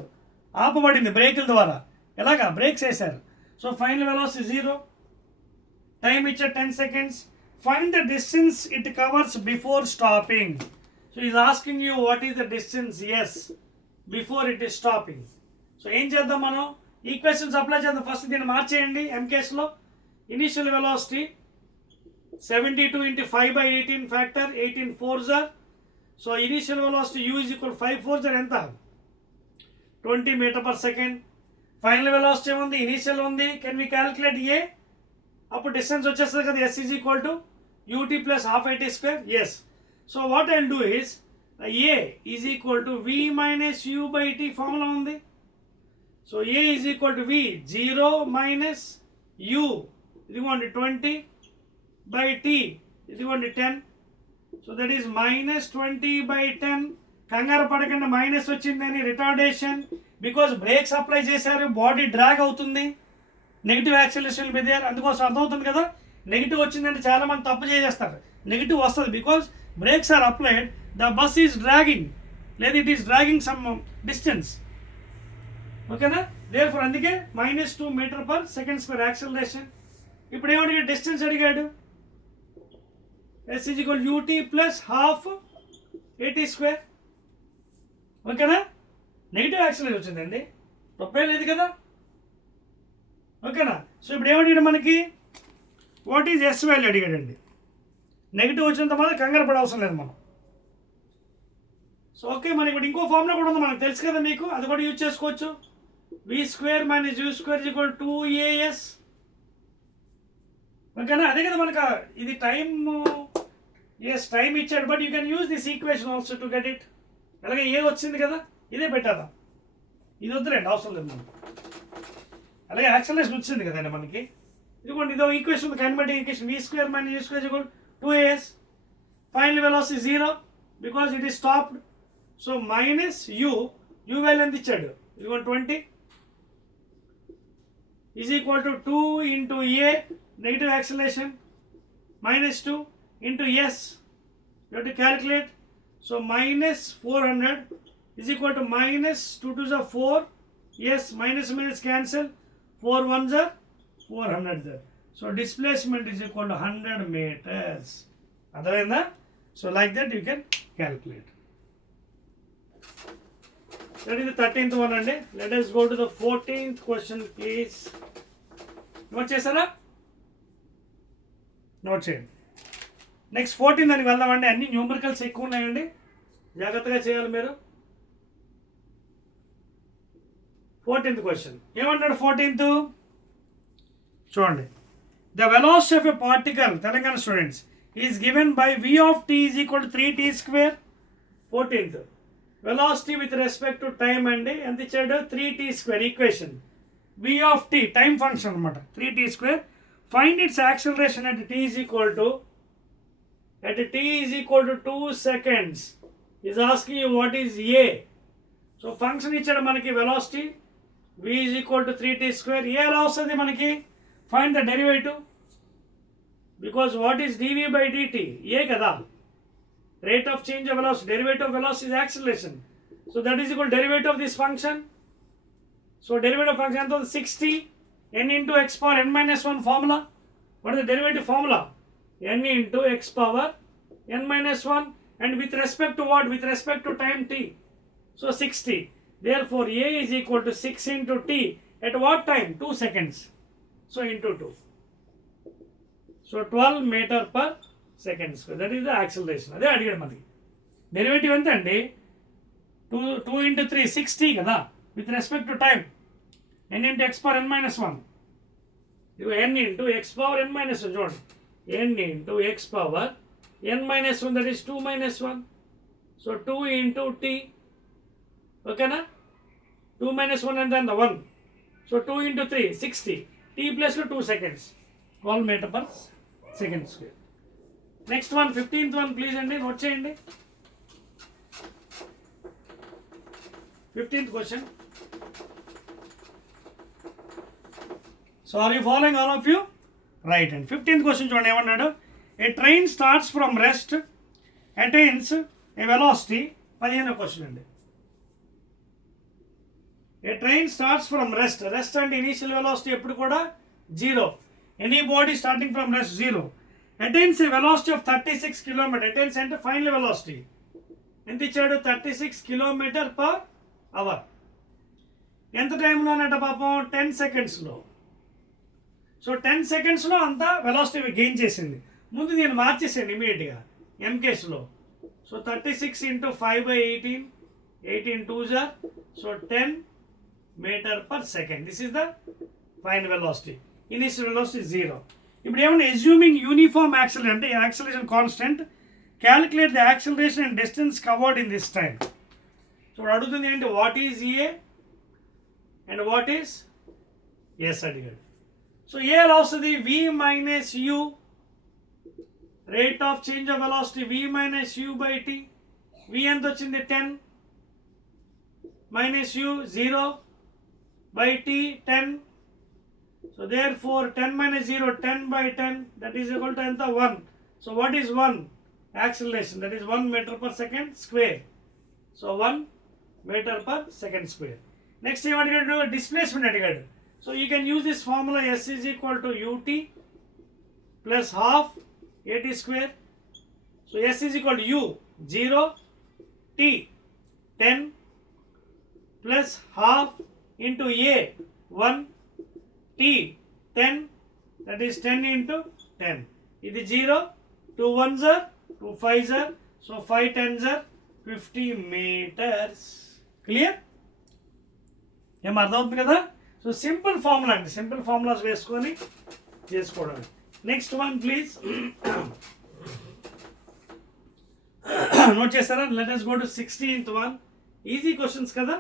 ఆపబడింది బ్రేకుల ద్వారా. ఎలాగా? బ్రేక్స్ వేశారు. So final velocity 0. టైం ఇచ్చే 10 seconds. Find the distance it covers before stopping. So he is asking you what is the distance, yes, before it is stopping. So ఏం చేద్దాం మనం? Equations apply చేద్దాం. ఫస్ట్ దీన్ని మార్చేయండి. ఎంకేస్లో ఇనిషియల్ వెలాసిటీ 72 into 5 by 18 factor, 18 4s are. So initial velocity u is equal 5 4s are ఎంత? 20 meter per second. Final velocity ఉంది, ఇనిషియల్ ఉంది. కెన్ వి క్యాలిక్యులేట్ ఏ? అప్పుడు డిస్టెన్స్ వచ్చేస్తుంది కదా. s is equal to ut plus half it square. Yes. So what I'll do is a is equal to v minus u by t formula ఉంది. So a is equal to v 0 minus u ఇదిగోండి 20 by t ఇదిగోండి 10. So that is minus 20 by 10. కంగారు పడకుండా మైనస్ వచ్చిందని retardation, because breaks apply చేశారు, body drag అవుతుంది, negative acceleration be there. అందుకోసం అర్థమవుతుంది కదా. నెగిటివ్ వచ్చిందంటే చాలా మంది తప్పు చేసేస్తారు. నెగిటివ్ వస్తుంది because brakes are applied, the bus is dragging, లేదా it is dragging some distance. ఓకేనా? దేర్ ఫర్ అందుకే -2 meter per second square acceleration. ఇప్పుడు ఏమడిగా? డిస్టెన్స్ అడిగాడు. s is equal to ut plus half at square. ఓకేనా? Negative acceleration వచ్చిందండి, తప్పే లేదు కదా. ఓకేనా? సో ఇప్పుడు ఏమడిగాడు మనకి? వాట్ ఈజ్ ఎస్ వాల్యూ అడిగాడండి. నెగిటివ్ వచ్చినంత మాత్రం కంగారు పడే అవసరం లేదు మనం. సో ఓకే, మనకి ఇప్పుడు ఇంకో ఫార్ములా కూడా ఉంది, మనకు తెలుసు కదా మీకు, అది కూడా యూజ్ చేసుకోవచ్చు. v square minus u square is equal to 2as. ఓకేనా? అదే కదా మనకు ఇది టైం. ఎస్, టైం ఇచ్చాడు, but you can use this equation also to get it. అలాగే ఏ వచ్చింది కదా, ఇదే పెట్టాదా, ఇది వద్దులేండి, అవసరం లేదు మనకు. అలాగే యాక్సిలరేషన్ వచ్చింది కదండి మనకి, ఇదిగోండి ఇదో equation, kinematic equation. v square minus u square is equal to 2as. Final velocity 0 because it is stopped. So minus u value ఎంత ఇచ్చాడు? ఇదిగోండి 20 is equal to 2 into a, negative acceleration, minus 2 into s. You have to calculate. So minus 400 is equal to minus 2 2s are 4. Yes, minus minus cancel. 4 1s are 400 there. So displacement is equal to 100 meters. Adhavenda? So like that you can calculate. That is the 13th one and let us go to the 14th question please. Note చేశారా? నోట్ చేయండి. నెక్స్ట్ 14 దానికి వెళ్దామండి. అన్ని న్యూమరికల్స్ ఎక్కువ ఉన్నాయండి, జాగ్రత్తగా చేయాలి మీరు. 14th క్వశ్చన్ ఏమంటాడు? 14th చూడండి. The velocity of a particle, Telangana students, is given by v of t is equal to 3t square. 14th velocity with respect to time అండి. ఎంత ఇచ్చాడు? 3t square equation. v of t time function అనమాట, 3t square. Find its acceleration at t is equal to 2 seconds. is asking you what is a. So function ఇచ్చాడు మనకి velocity, v is equal to 3t square. ఏ ఎలా వస్తుంది మనకి? Find the derivative, because what is dv by dt? ఏ కదా, rate of change of velocity. Derivative of velocity is acceleration. So that is equal to derivative of this function. So derivative function ఎంత? 60 n into x power n minus 1 formula. What is the derivative formula? n into x power n minus 1, and with respect to what? With respect to time t. So 60. Therefore, A is equal to 6 into t at what time? 2 seconds. So, into 2. So, 12 meter per second square. That is the acceleration. అదే అడిగాడు మనకి. డెరివేటివ్ ఎంత అండి? 2 into 3, 6t కదా, with respect to time. n into x power n minus 1. n into x power n minus 1 చూడండి. n into x power n minus 1, that is 2 minus 1. So 2 into t. ఓకేనా? 2 minus 1 and then the 1. So 2 into 3, 60. t plus 2 seconds. 12 meter per second square. Next one, 15th one please అండి, నోట్ చేయండి. 15th question. So are you following all of you? Right. And 15th question చూడండి ఏమన్నాడు. A train starts from rest, attains a velocity. 15th question అండి. A train starts from rest. Rest and initial velocity ఎప్పుడు కూడా 0. Any body starting from rest 0. Attains a velocity of 36 km. Attains అంటే final velocity. ఎంత ఇచ్చాడు? 36 km per hour. ఎంత టైంలోనట పాపం? 10 secondsలో. సో 10 secondsలో అంత వెలాసిటీ గెయిన్ చేసింది. ముందు నేను మార్చేసాను ఇమీడియట్గా m కేసులో. సో 36 into 5/18, 18 2s are, so 10 meter per second. This is the final velocity. Initial velocity 0. ఇప్పుడు ఏమన్నా అజ్యూమింగ్ యూనిఫామ్ యాక్సిలరేషన్ అంటే acceleration constant, calculate the acceleration and distance covered in this time. So అడుగుతుంది ఏంటి? What is a and what is s అడిగాడు. So a ఎలా వస్తుంది? v minus u, rate of change of velocity v minus u by t. v ఎంత వచ్చింది? 10 minus u 0 by t 10. So therefore 10 minus 0, 10 by 10, that is equal to ఎంత? 1. So what is 1? Acceleration, that is 1 meter per second square. So 1 meter per second square. Next ఏం అడిగాడు? డిస్ప్లేస్మెంట్ అడిగాడు. So you can use this formula, s is equal to ut plus half at square. So s is equal to u 0, t 10 plus half into a 1, t 10, that is 10 into 10. ఇది 0, 2 1s are, 2 5s are, so 5 10s are 50 meters. Clear? ఏం అర్థమవుతుంది కదా? So simple formula అండి, simple formulas వేసుకొని చేసుకోవడం. Next one please note చేస్తారా? Let us go to 16th one. Easy questions కదా,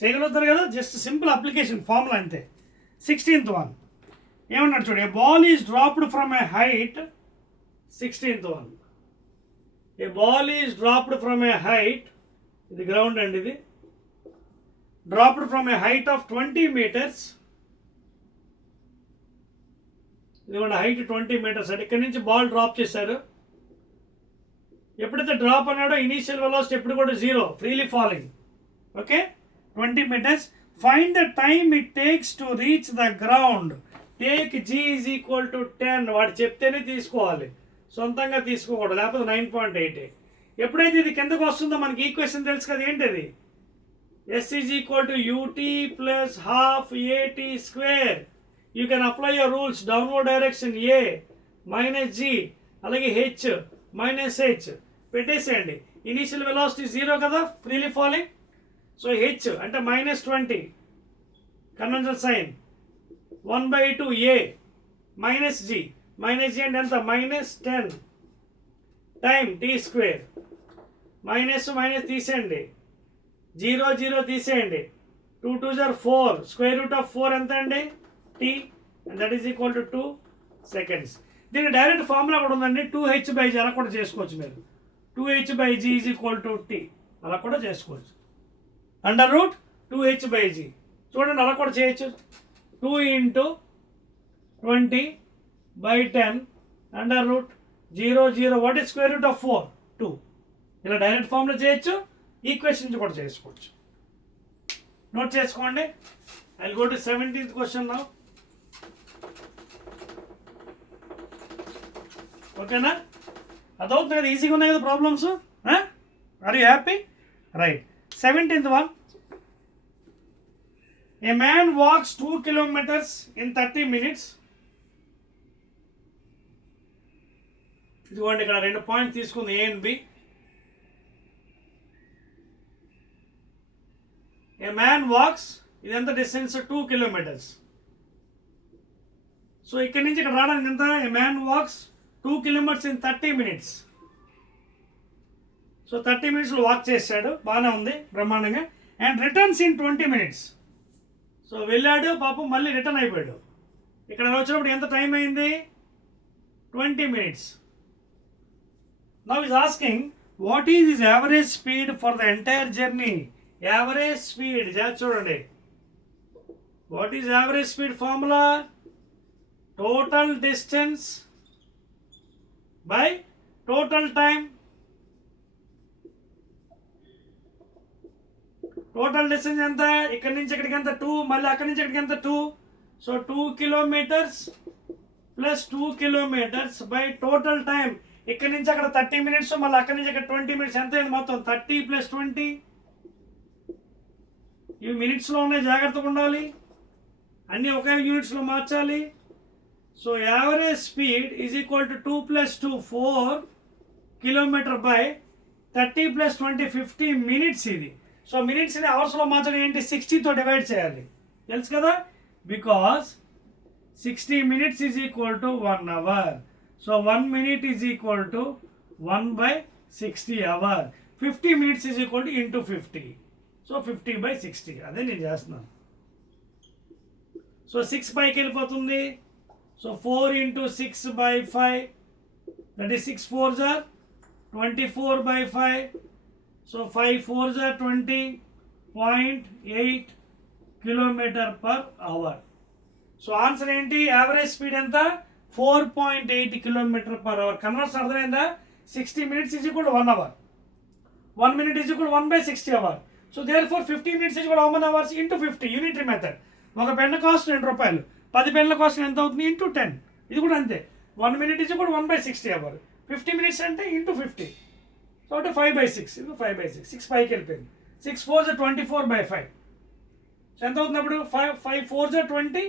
చేయగలుగుతారు కదా? జస్ట్ సింపుల్ అప్లికేషన్ ఫార్ములా అంతే. 16th one ఏమన్నాడు చూడు. A ball is dropped from a height. 16th one, a ball is dropped from a height. ఇది ground అండి, ఇది dropped from a height of 20 meters. ఇదిగోండి హైట్ 20 meters అంటే ఇక్కడ నుంచి బాల్ డ్రాప్ చేశారు. ఎప్పుడైతే డ్రాప్ అన్నాడో ఇనీషియల్ వెలాసిటీ ఎప్పుడు కూడా 0, freely falling. Okay, 20 meters. Find the time it takes to reach the ground. Take g is equal to 10. వాడు చెప్తేనే తీసుకోవాలి, సొంతంగా తీసుకోకూడదు, లేకపోతే 9.8. ఎప్పుడైతే ఇది కిందకు వస్తుందో మనకి ఈక్వేషన్ తెలుసు కదా, ఏంటిది? s is equal to ut plus half at square. You can apply your rules, downward direction a minus g, అలాగే h minus h పెట్టేసేయండి. ఇనీషియల్ వెలాసిటీ 0 కదా, ఫ్రీలీ ఫాలింగ్. సో h అంటే -20, conventional sign 1/2 a minus g అంటే ఎంత? -10 time t square. Minus తీసేయండి, 0 0 తీసేయండి, 2 2s are 4, square root of 4 ఎంత అండి? t, and that is equal to 2 seconds. దీనికి డైరెక్ట్ ఫార్ములా కూడా ఉందండి, 2h/g అలా కూడా చేసుకోవచ్చు మీరు. 2h/g is equal to t అలా కూడా చేసుకోవచ్చు. అండర్ రూట్ 2h/g చూడండి, అలా కూడా చేయొచ్చు. 2 into 20/10 under root 0 0, what is square root of 4? 2. ఇలా డైరెక్ట్ ఫార్ములా చేయొచ్చు, ఈక్వేషన్ నుంచి కూడా చేసుకోవచ్చు. నోట్ చేసుకోండి. I will go to 17th question now. ఓకేనా? అదవుతుంది కదా, ఈజీగా ఉన్నాయి కదా problems. Are you happy? Right. 17th one. A man walks 2 kilometers in 30 minutes. ఇదిగోండి ఇక్కడ 2 పాయింట్స్ తీసుకుంది A and B. A man walks, ఇదంతా డిస్టెన్స్ 2 kilometers. సో ఇక్కడి నుంచి ఇక్కడ రావడానికి ఎంత? A man walks 2 kilometers in 30 minutes. So 30 minutesలో వాక్ చేశాడు, బాగానే ఉంది, బ్రహ్మాండంగా. And returns in 20 minutes. So వెళ్ళాడు పాపం, మళ్ళీ రిటర్న్ అయిపోయాడు. ఇక్కడ వచ్చినప్పుడు ఎంత టైం అయింది? 20 minutes. Now is asking what is his average speed for the entire journey. Average speed చూడండి. What is average speed formula? Total distance by total time. Total distance ఎంత? ఇక్కడి నుంచి ఇక్కడికి ఎంత? 2. మళ్ళీ అక్కడి నుంచి ఇక్కడికి ఎంత? 2. సో 2 kilometers plus 2 kilometers by total time. ఇక్కడి నుంచి అక్కడ 30 minutes, మళ్ళీ అక్కడి నుంచి ఇక్కడ 20 minutes. ఎంత అయింది మొత్తం? 30 + 20. ఇవి మినిట్స్లో ఉన్నాయి, జాగ్రత్తగా ఉండాలి, అన్నీ ఒకే యూనిట్స్లో మార్చాలి. So average speed is equal to 2 + 2 4 kilometer by 30 + 20 50 minutes. ఇది సో మినిట్స్ని అవర్స్లో మార్చడం ఏంటి? 60తో డివైడ్ చేయాలి, తెలుసు కదా, బికాస్ 60 minutes is equal to 1 hour. So 1 minute is equal to 1/60 hour. 50 minutes is equal to into 50. సో 50/60. అదే నేను చేస్తున్నాను. సో 6 పైకి వెళ్ళిపోతుంది. సో 4 × 6/5, that is 6 4s are 24/5. So 5 4s are 20.8 km/hour. So answer ఏంటి? యావరేజ్ స్పీడ్ ఎంత? 4.8 km/hour. కన్వర్స్ అర్థమైందా? 60 minutes is equal to 1 hour. 1 minute is equal 1/60 hour. So therefore 50 minutes is equal 1 hours into 50. Unitary method. ఒక pen cost 2 రూపాయలు, 10 పెన్నుల కాస్ట్ ఎంత అవుతుంది? ఇంటూ 10. ఇది కూడా అంతే. 1 minute ఈజ్ ఈక్వల్ 1/60 hour. 50 minutes అంటే ఇంటూ 50. సో అంటే 5/6. ఇది 5/6. 6 పైకి వెళ్ళిపోయింది. 6 4s are 24/5. సో ఎంత అవుతుంది అప్పుడు? 5 4s are 20.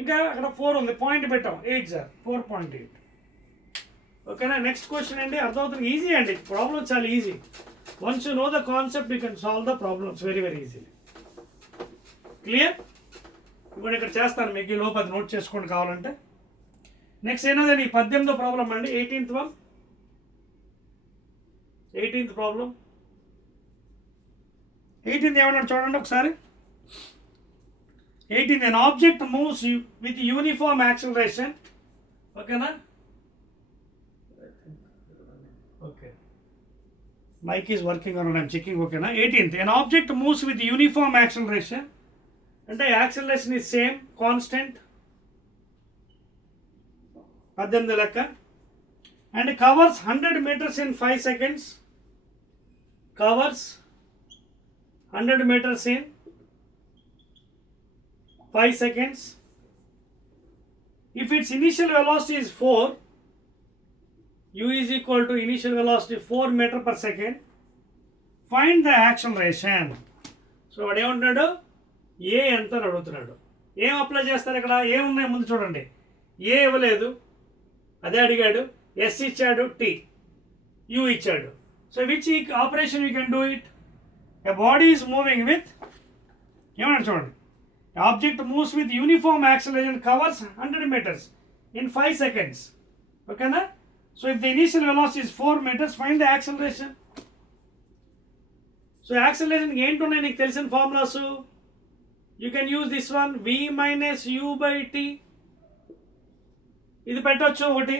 ఇంకా అక్కడ 4 ఉంది, పాయింట్ పెట్టాం. 8s are 4.8. ఓకేనా? నెక్స్ట్ క్వశ్చన్ అండి. అర్థమవుతుంది, ఈజీ అండి. ప్రాబ్లమ్ చాలా easy. Once you know the concept you can solve the problems very easily. Clear? ఇప్పుడు ఇక్కడ చేస్తాను, మీకు ఈ లోపు అది నోట్ చేసుకోండి కావాలంటే. నెక్స్ట్ ఏనాదండి? 18వ ప్రాబ్లం అండి. 18th one. 18th problem. 18th ఏమన్నాడు చూడండి ఒకసారి. 18th, an object moves with uniform acceleration. ఓకేనా? Okay, mic is working on, I'm checking. ఓకేనా? 18th, an object moves with uniform acceleration. అంటే యాక్సిలరేషన్ ఈజ్ సేమ్, కాన్స్టెంట్, 18 లెక్క. And covers 100 meters in 5 seconds. Covers 100 meters in 5 seconds. If its initial velocity is 4, u is equal to initial velocity 4 meters per second. Find the acceleration. So వాడు ఏమంటున్నాడు? ఏ ఎంత అని అడుగుతున్నాడు. ఏం అప్లై చేస్తారు ఇక్కడ? ఏమున్నాయి ముందు చూడండి. ఏ ఇవ్వలేదు, అదే అడిగాడు. ఎస్ ఇచ్చాడు, టీ, యూ ఇచ్చాడు. So which operation you can do it? A body is moving with, ఏమన్నాడు చూడండి, object moves with uniform acceleration, covers 100 meters in 5 seconds. ఓకేనా? So if the initial velocity is 4 meters, find the acceleration. So acceleration ఏంటి ఉన్నాయి నీకు తెలిసిన formulas. You can use this one, v - u/t. ఇది పెట్టవచ్చు ఒకటి.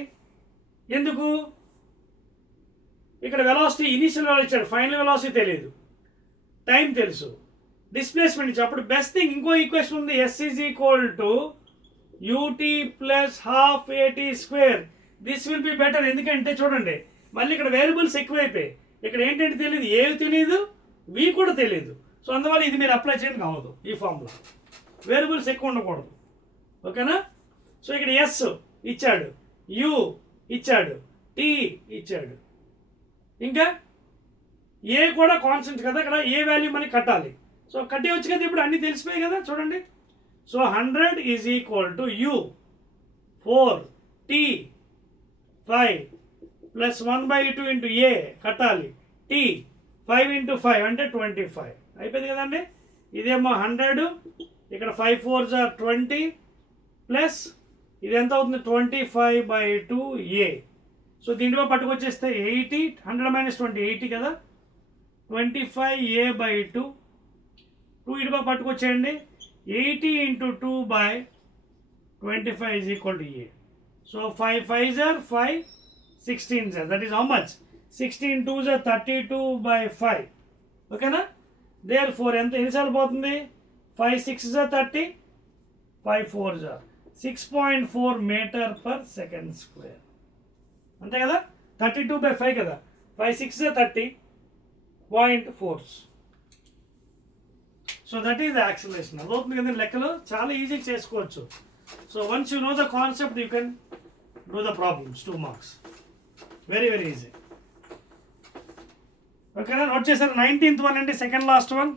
ఎందుకు? ఇక్కడ వెలాసిటీ ఇనిషియల్ వెలాసిటీ ఇచ్చాడు, ఫైనల్ వెలాసిటీ తెలియదు, టైం తెలుసు, డిస్ప్లేస్మెంట్ ఇచ్చాడు. అప్పుడు బెస్ట్ థింగ్ ఇంకో ఈక్వేషన్ ఉంది, s is equal to ut plus half at square. This will be better. ఎందుకంటే చూడండి, మళ్ళీ ఇక్కడ వేరియబుల్స్ ఎక్కువైపోయాయి. ఇక్కడ ఏంటంటే తెలియదు, ఏవి తెలియదు, వి కూడా తెలియదు. సో అందువల్ల ఇది మీరు అప్లై చేయడం కావద్దు. ఈ ఫార్ములా వేరియబుల్స్ ఎక్కువ ఉండకూడదు. ఓకేనా? సో ఇక్కడ ఎస్ ఇచ్చాడు, యు ఇచ్చాడు, టీ ఇచ్చాడు, ఇంకా ఏ కూడా కాన్స్టెంట్ కదా, ఇక్కడ ఏ వాల్యూ మనకి కట్టాలి. సో కట్టేయచ్చు కదా, ఇప్పుడు అన్నీ తెలిసిపోయాయి కదా చూడండి. So 100 is equal to U 4t 5 plus 1/2 into A కట్టాలి, t 5 ఇంటూ 5 అంటే 25 అయిపోయింది కదండి. ఇదేమో 100, ఇక్కడ 5 4s are 20 ప్లస్ ఇది ఎంత అవుతుంది 25/2 ఏ. సో దీంట్లో పట్టుకొచ్చేస్తే 80, 100 - 20 80 కదా, 25a/2 2 ఇటుపై పట్టుకొచ్చేయండి, 80 ఇంటూ 2/25 ఈజ్ ఈక్వల్ టు ఏ. సో 5 5s are 5, 16s are, that is how much 16 2s are 32/5. ఓకేనా. దేర్ ఫోర్ ఎన్నిసార్లు పోతుంది, 5 6s are 30, 5 4s are 6.4 meter per second square. అంతే కదా, 32/5 కదా, 5 6s are 30.4. So that is the acceleration. అదవుతుంది కదా, లెక్కలు చాలా ఈజీగా చేసుకోవచ్చు. So once you know the concept you can do the problems, 2 marks, very very easy. ఓకేనా, నోట్ చేశారు. 19th వన్ అండి, సెకండ్ లాస్ట్ వన్.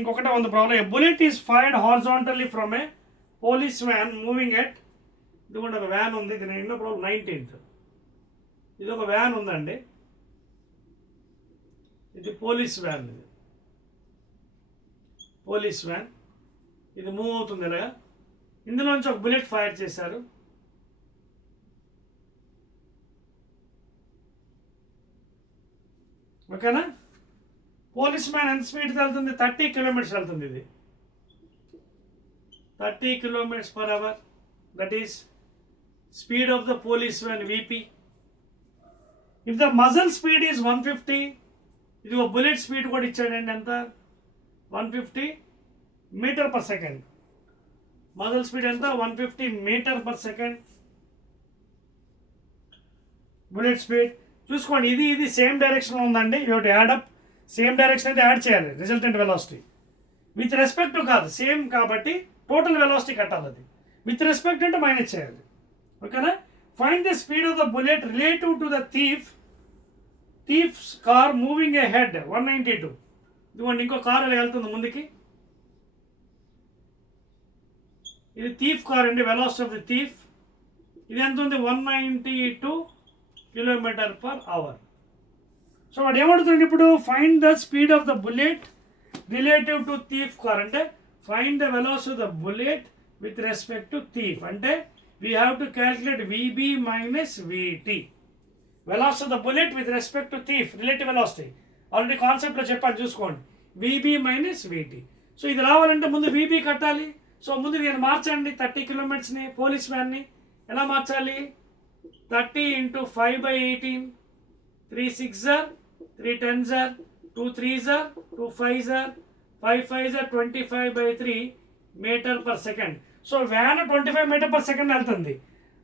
ఇంకొకటే ఉంది problem. A bullet is fired horizontally from a police van moving at, ఇది కూడా ఒక వ్యాన్ ఉంది, ఇది ఎన్నో ప్రాబ్లం 19th. ఇది ఒక వ్యాన్ ఉందండి, ఇది పోలీస్ వ్యాన్, ఇది మూవ్ అవుతుంది ఇలాగా. ఇందులోంచి ఒక బుల్లెట్ ఫైర్ చేశారు. ఓకేనా. పోలీస్ మ్యాన్ ఎంత స్పీడ్కి వెళ్తుంది, 30 kilometers వెళ్తుంది. ఇది 30 km/h, that is speed of the police van VP. If the muzzle speed is 150, ఇది ఒక బుల్లెట్ స్పీడ్ కూడా ఇచ్చాడండి, ఎంత 150 meter per second. Muzzle speed ఎంత 150 meter per second bullet speed. చూసుకోండి, ఇది సేమ్ డైరెక్షన్లో ఉందండి. You to add up, same direction అయితే యాడ్ చేయాలి రిజల్టెంట్ వెలాసిటీ. విత్ రెస్పెక్ట్ కాదు, సేమ్ కాబట్టి టోటల్ వెలాసిటీ కట్టాలి. అది విత్ రెస్పెక్ట్ అంటే మైనస్ చేయాలి. ఓకేనా. Find the speed of the bullet relative to the thief's car moving ahead 192. ఇదిగోండి, ఇంకో కార్ ఇలా వెళ్తుంది ముందుకి, ఇది థీఫ్ కార్ అండి, వెలాసిటీ ఆఫ్ ది థీఫ్. ఇది ఎంత ఉంది, 192 km/h. సో వాడు ఏమడుతుంది ఇప్పుడు, find the speed of the bullet relative to thief car, అంటే find the velocity of the bullet with respect to thief, అంటే we have to calculate VB minus VT. Velocity of the bullet with respect to thief, relative velocity already కాన్సెప్ట్లో చెప్పాను చూసుకోండి, VB minus విటి. సో ఇది రావాలంటే ముందు విబి కట్టాలి. సో ముందు నేను మార్చండి 30 kilometersని, పోలీస్ వ్యాన్ని ఎలా మార్చాలి, 30 ఇంటూ 5/18, 3 6s are, 3 10s are, 2 3s are, 2 5s are, 5 5s are 25/3 meter per second. So van 25 meter per second వెళ్తుంది.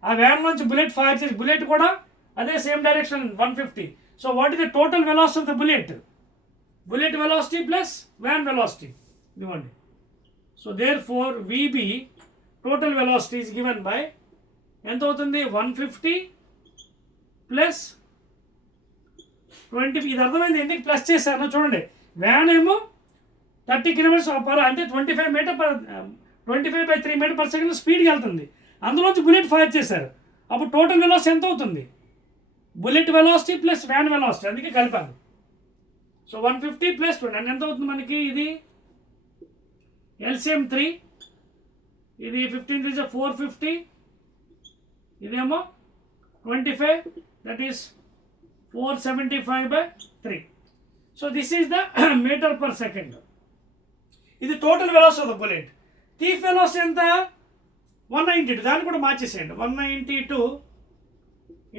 ఆ వ్యాన్ నుంచి బుల్లెట్ ఫైర్ చేసి, బుల్లెట్ కూడా అదే same direction 150. So what is the total velocity of the bullet velocity plus van velocity, ఇదిగోండి. So therefore VB total velocity is given by ఎంత అవుతుంది, 150 ప్లస్ 20. ఇది అర్థమైంది ఎందుకు ప్లస్ చేశాను చూడండి. వ్యాన్ ఏమో 30 kilometers అంటే 25/3 మీటర్ పర్ సెకండ్ స్పీడ్కి వెళ్తుంది. అందులోంచి బుల్లెట్ ఫైర్ చేశారు. అప్పుడు టోటల్ వెలాసిటీ ఎంత అవుతుంది, bullet velocity plus van velocity, అందుకే కలిపాను. సో 150 ప్లస్ 20 ఎంత అవుతుంది మనకి, ఇది LCM 3, ఇది 15 3 450, ఇదేమో 25, that is 475/3. So this is the meter per second. ఇది total velocity of the bullet. Thief velocity ఎంత 192, దాన్ని కూడా మార్చేసేయండి, 192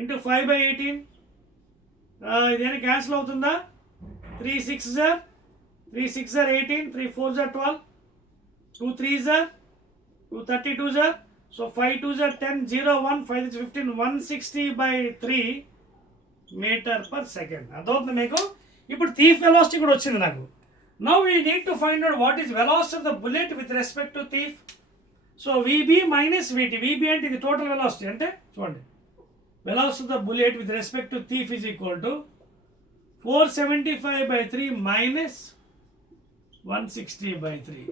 ఇంటూ 5/18. ఇదేనా క్యాన్సిల్ అవుతుందా, 3 6s are 18, 3 4s are 12, 2 3s are 2 32s are, సో 5 2s are 10, 0 1 5 15, 160/3 meter per second. అదవుతుంది మీకు. ఇప్పుడు థీఫ్ వెలాసిటీ కూడా వచ్చింది నాకు. Now we need to find out what is velocity of the bullet with respect to thief. So VB minus VT, VB అంటే ఇది total velocity, అంటే చూడండి velocity of the bullet with respect to thief is equal to 475 by 3 minus 160 by 3.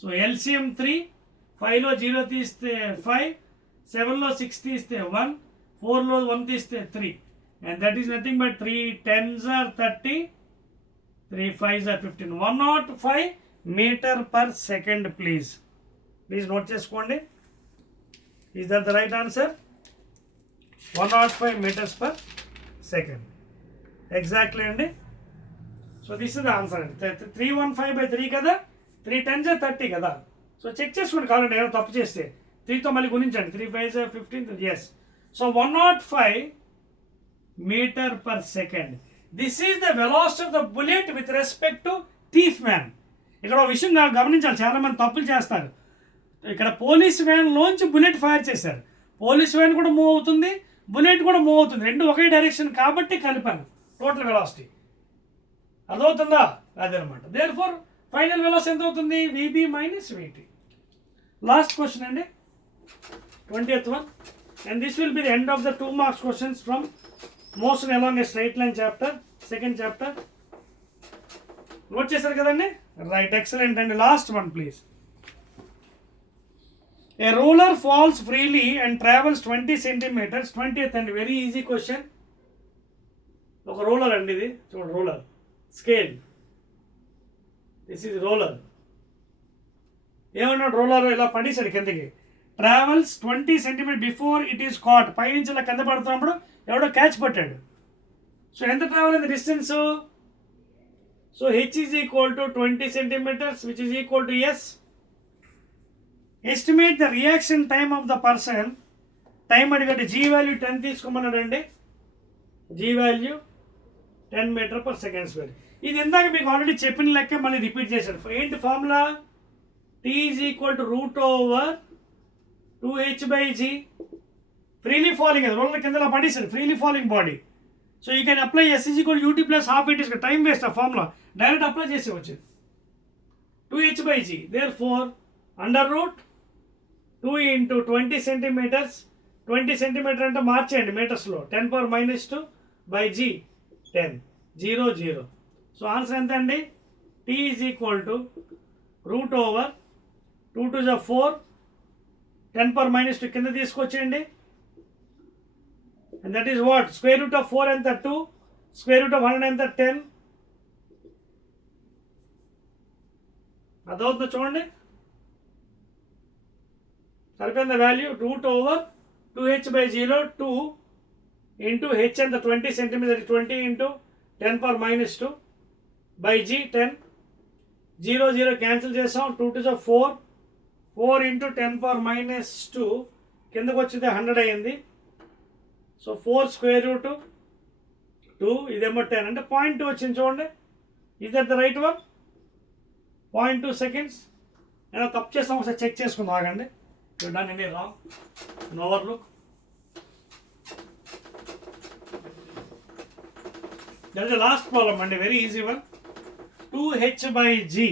So LCM 3, 5 లో 0 తీస్తే 5, 7 లో 6 తీస్తే 1, 4 లో 1 తీస్తే 3, and that is nothing but 3 10s are 30, 3 5s are 15. 105 meter per second, please note చేసుకోండి. Is that the right answer? 105 meters per second. Exactly అండి. So this is the answer అండి. 315 by 3 కదా, 3 10s are 30 కదా. సో చెక్ చేసుకోండి కావాలండి, ఏమైనా తప్పు చేస్తే 3తో మళ్ళీ గుణించండి. 3 5s are 15. Yes. So 105 meter per second. This is the velocity of the bullet with respect to thief man. ఇక్కడ ఒక విషయం గమనించాలి, చాలామంది తప్పులు చేస్తారు. ఇక్కడ పోలీస్ వ్యాన్లోంచి బుల్లెట్ ఫైర్ చేశారు. పోలీస్ వ్యాన్ కూడా మూవ్ అవుతుంది, బుల్లెట్ కూడా మూవ్ అవుతుంది, రెండు ఒకే డైరెక్షన్ కాబట్టి కలిపాను టోటల్ వెలాసిటీ. అదవుతుందా? అదనమాట. దేర్ ఫోర్ ఫైనల్ వెలాసిటీ ఎంత అవుతుంది? VB minus VT. Last question అండి, 20th one, and this will be the end of the 2 marks questions from motion along a straight line chapter, second chapter. Note చేశారు కదండి? Right, excellent అండి. Last one please. A ruler falls freely and travels 20 centimeters. 20th and very easy question. ఒక ruler అండి ఇది, చూడండి ruler scale. This is ruler. ఏమన్నాడు ruler? ఇలా పడేశాడు కిందకి. Travels 20 centimeters before it is caught. పైనుంచి ఇలా కింద పడుతున్నప్పుడు ఎవడో క్యాచ్ పట్టాడు. సో ఎంత ట్రావెల్ అయింది distance? So H is equal to 20 centimeters which is equal to S. Estimate the reaction time of the person. Time అడిగండి, జీ వాల్యూ 10 తీసుకోమన్నాడు అండి. G value 10 meter per second square. ఇది ఇందాక మీకు ఆల్రెడీ చెప్పిన లెక్క మళ్ళీ రిపీట్ చేశాడు. ఏంటి formula? T is equal to root over 2h by g. Freely falling, అది రోలర్ కింద పడేసాడు, freely falling body. So you can apply S is equal UT plus half it is. Time waste ఆ formula, direct apply చేసి వచ్చింది 2h by g. Therefore under root 2 into 20 centimeters. 20 centimeter అంటే మార్చేయండి మీటర్స్లో, 10 power minus 2 by g 10, 0 0. So answer ఎంత అండి? T is equal to root over 2 to the 4, 10 power minus 2 కింద తీసుకొచ్చేయండి. And that is what? Square root of 4 ఎంత? 2. Square root of 100 ఎంత? 10. అదవుతుందో చూడండి. సరిపోయింది value. Route over 2h by 0, 2 into h and the 20 centimeters, 20 into 10 power minus 2 by g 10. 0 0 క్యాన్సిల్ చేసాం. 2 to the 4, 4 into 10 power minus 2 కిందకు వచ్చింది 100 అయ్యింది. సో 4 స్క్వేర్ రూట్ 2, ఇదేమో 10 అంటే 0.2 వచ్చింది చూడండి. Is that the right one? 0.2 seconds. ఏదో తప్పు చేస్తాం, ఒకసారి చెక్ చేసుకుందాం, ఆగండి. You done any wrong? No overlook. There is the last problem and a very easy one. 2h by g.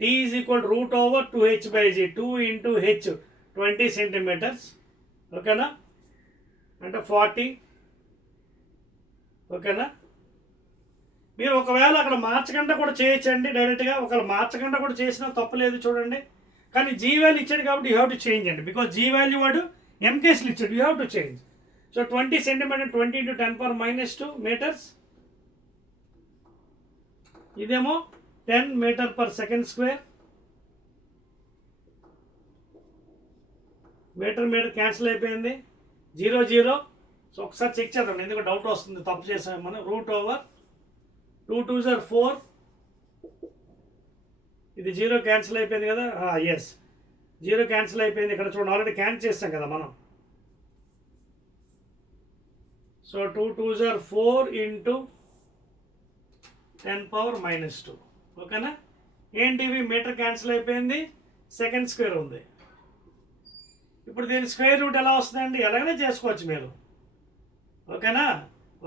T is equal to root over 2h by g. 2 into h 20 centimeters. Okay na? And 40. Okay na? మీరు ఒకవేళ అక్కడ మార్చకుండా కూడా చేయొచ్చండి డైరెక్ట్గా. ఒకవేళ మార్చకుండా కూడా చేసినా తప్పలేదు చూడండి. కానీ జీ వాల్యూ ఇచ్చాడు కాబట్టి యూ హ్యావ్ టు చేంజ్ అండి. బికాజ్ జీ వాల్యూ వాడు ఎంకేస్లు ఇచ్చాడు, you have to change. So 20 centimeters 20 into 10 power minus 2 meters. ఇదేమో 10 meter per second square. Meter cancel అయిపోయింది, 0 0. సో ఒకసారి చెక్ చేద్దాం, ఎందుకు డౌట్ వస్తుంది తప్పు చేసాము మనం. Route over 2 2s are 4. ఇది 0 క్యాన్సిల్ అయిపోయింది కదా. ఎస్, 0 క్యాన్సిల్ అయిపోయింది. ఇక్కడ చూడండి ఆల్రెడీ క్యాన్సిల్ చేస్తాం కదా మనం. సో 2 2s are 4 into 10 power minus 2. ఓకేనా? ఏంటి ఇవి? మీటర్ క్యాన్సిల్ అయిపోయింది, సెకండ్ స్క్వేర్ ఉంది. ఇప్పుడు దీని స్క్వేర్ రూట్ ఎలా వస్తుందండి? ఎలాగైనా చేసుకోవచ్చు మీరు. ఓకేనా?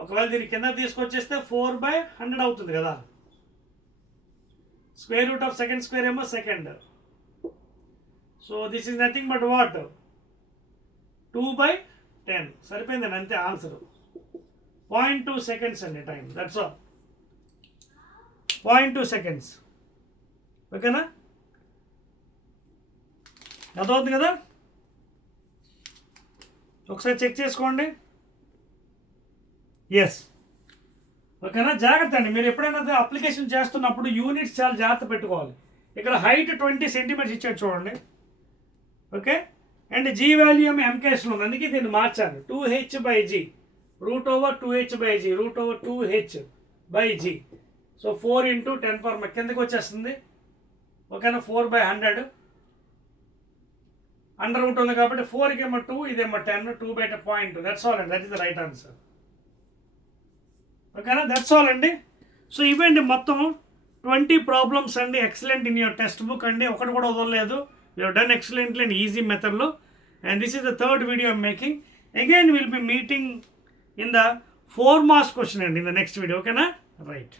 ఒకవేళ దీని కింద తీసుకొచ్చేస్తే 4/100 అవుతుంది కదా. Square root of second square ఏమో second. So this is nothing but what? 2/10. సరిపోయిందండి, అంతే ఆన్సర్. 0.2 seconds అండి టైం, దట్స్ ఆల్. 0.2 seconds. ఓకేనా, అదవుతుంది కదా, ఒకసారి చెక్ చేసుకోండి. ఎస్, ఓకేనా. జాగ్రత్త అండి, మీరు ఎప్పుడైనా అప్లికేషన్ చేస్తున్నప్పుడు యూనిట్స్ చాలా జాగ్రత్త పెట్టుకోవాలి. ఇక్కడ హైట్ 20 సెంటీమీటర్స్ ఇచ్చాడు చూడండి. ఓకే, అండ్ జీ వాల్యూ ఏమో ఎంకేస్లో ఉంది, అందుకే దీన్ని మార్చాను. 2h/g √2h/g √2h/g. సో 4 × 10⁻, కిందకి వచ్చేస్తుంది. ఓకేనా, 4/100 అండర్ రూట్ ఉంది కాబట్టి 4కి ఏమో 2, ఇదేమో 10, 2/0.2. దట్స్ ఆల్ అండి, that is the right answer. ఓకేనా, దట్స్ ఆల్ అండి. సో ఇవండి మొత్తం 20 ప్రాబ్లమ్స్ అండి. Excellent in your text book అండి, ఒకటి కూడా వదలలేదు. You have done excellently in easy మెథడ్లో. And this is the third video I'm making. Again will be meeting in the 4 marks question అండి ఇన్ ద నెక్స్ట్ వీడియో. ఓకేనా, రైట్.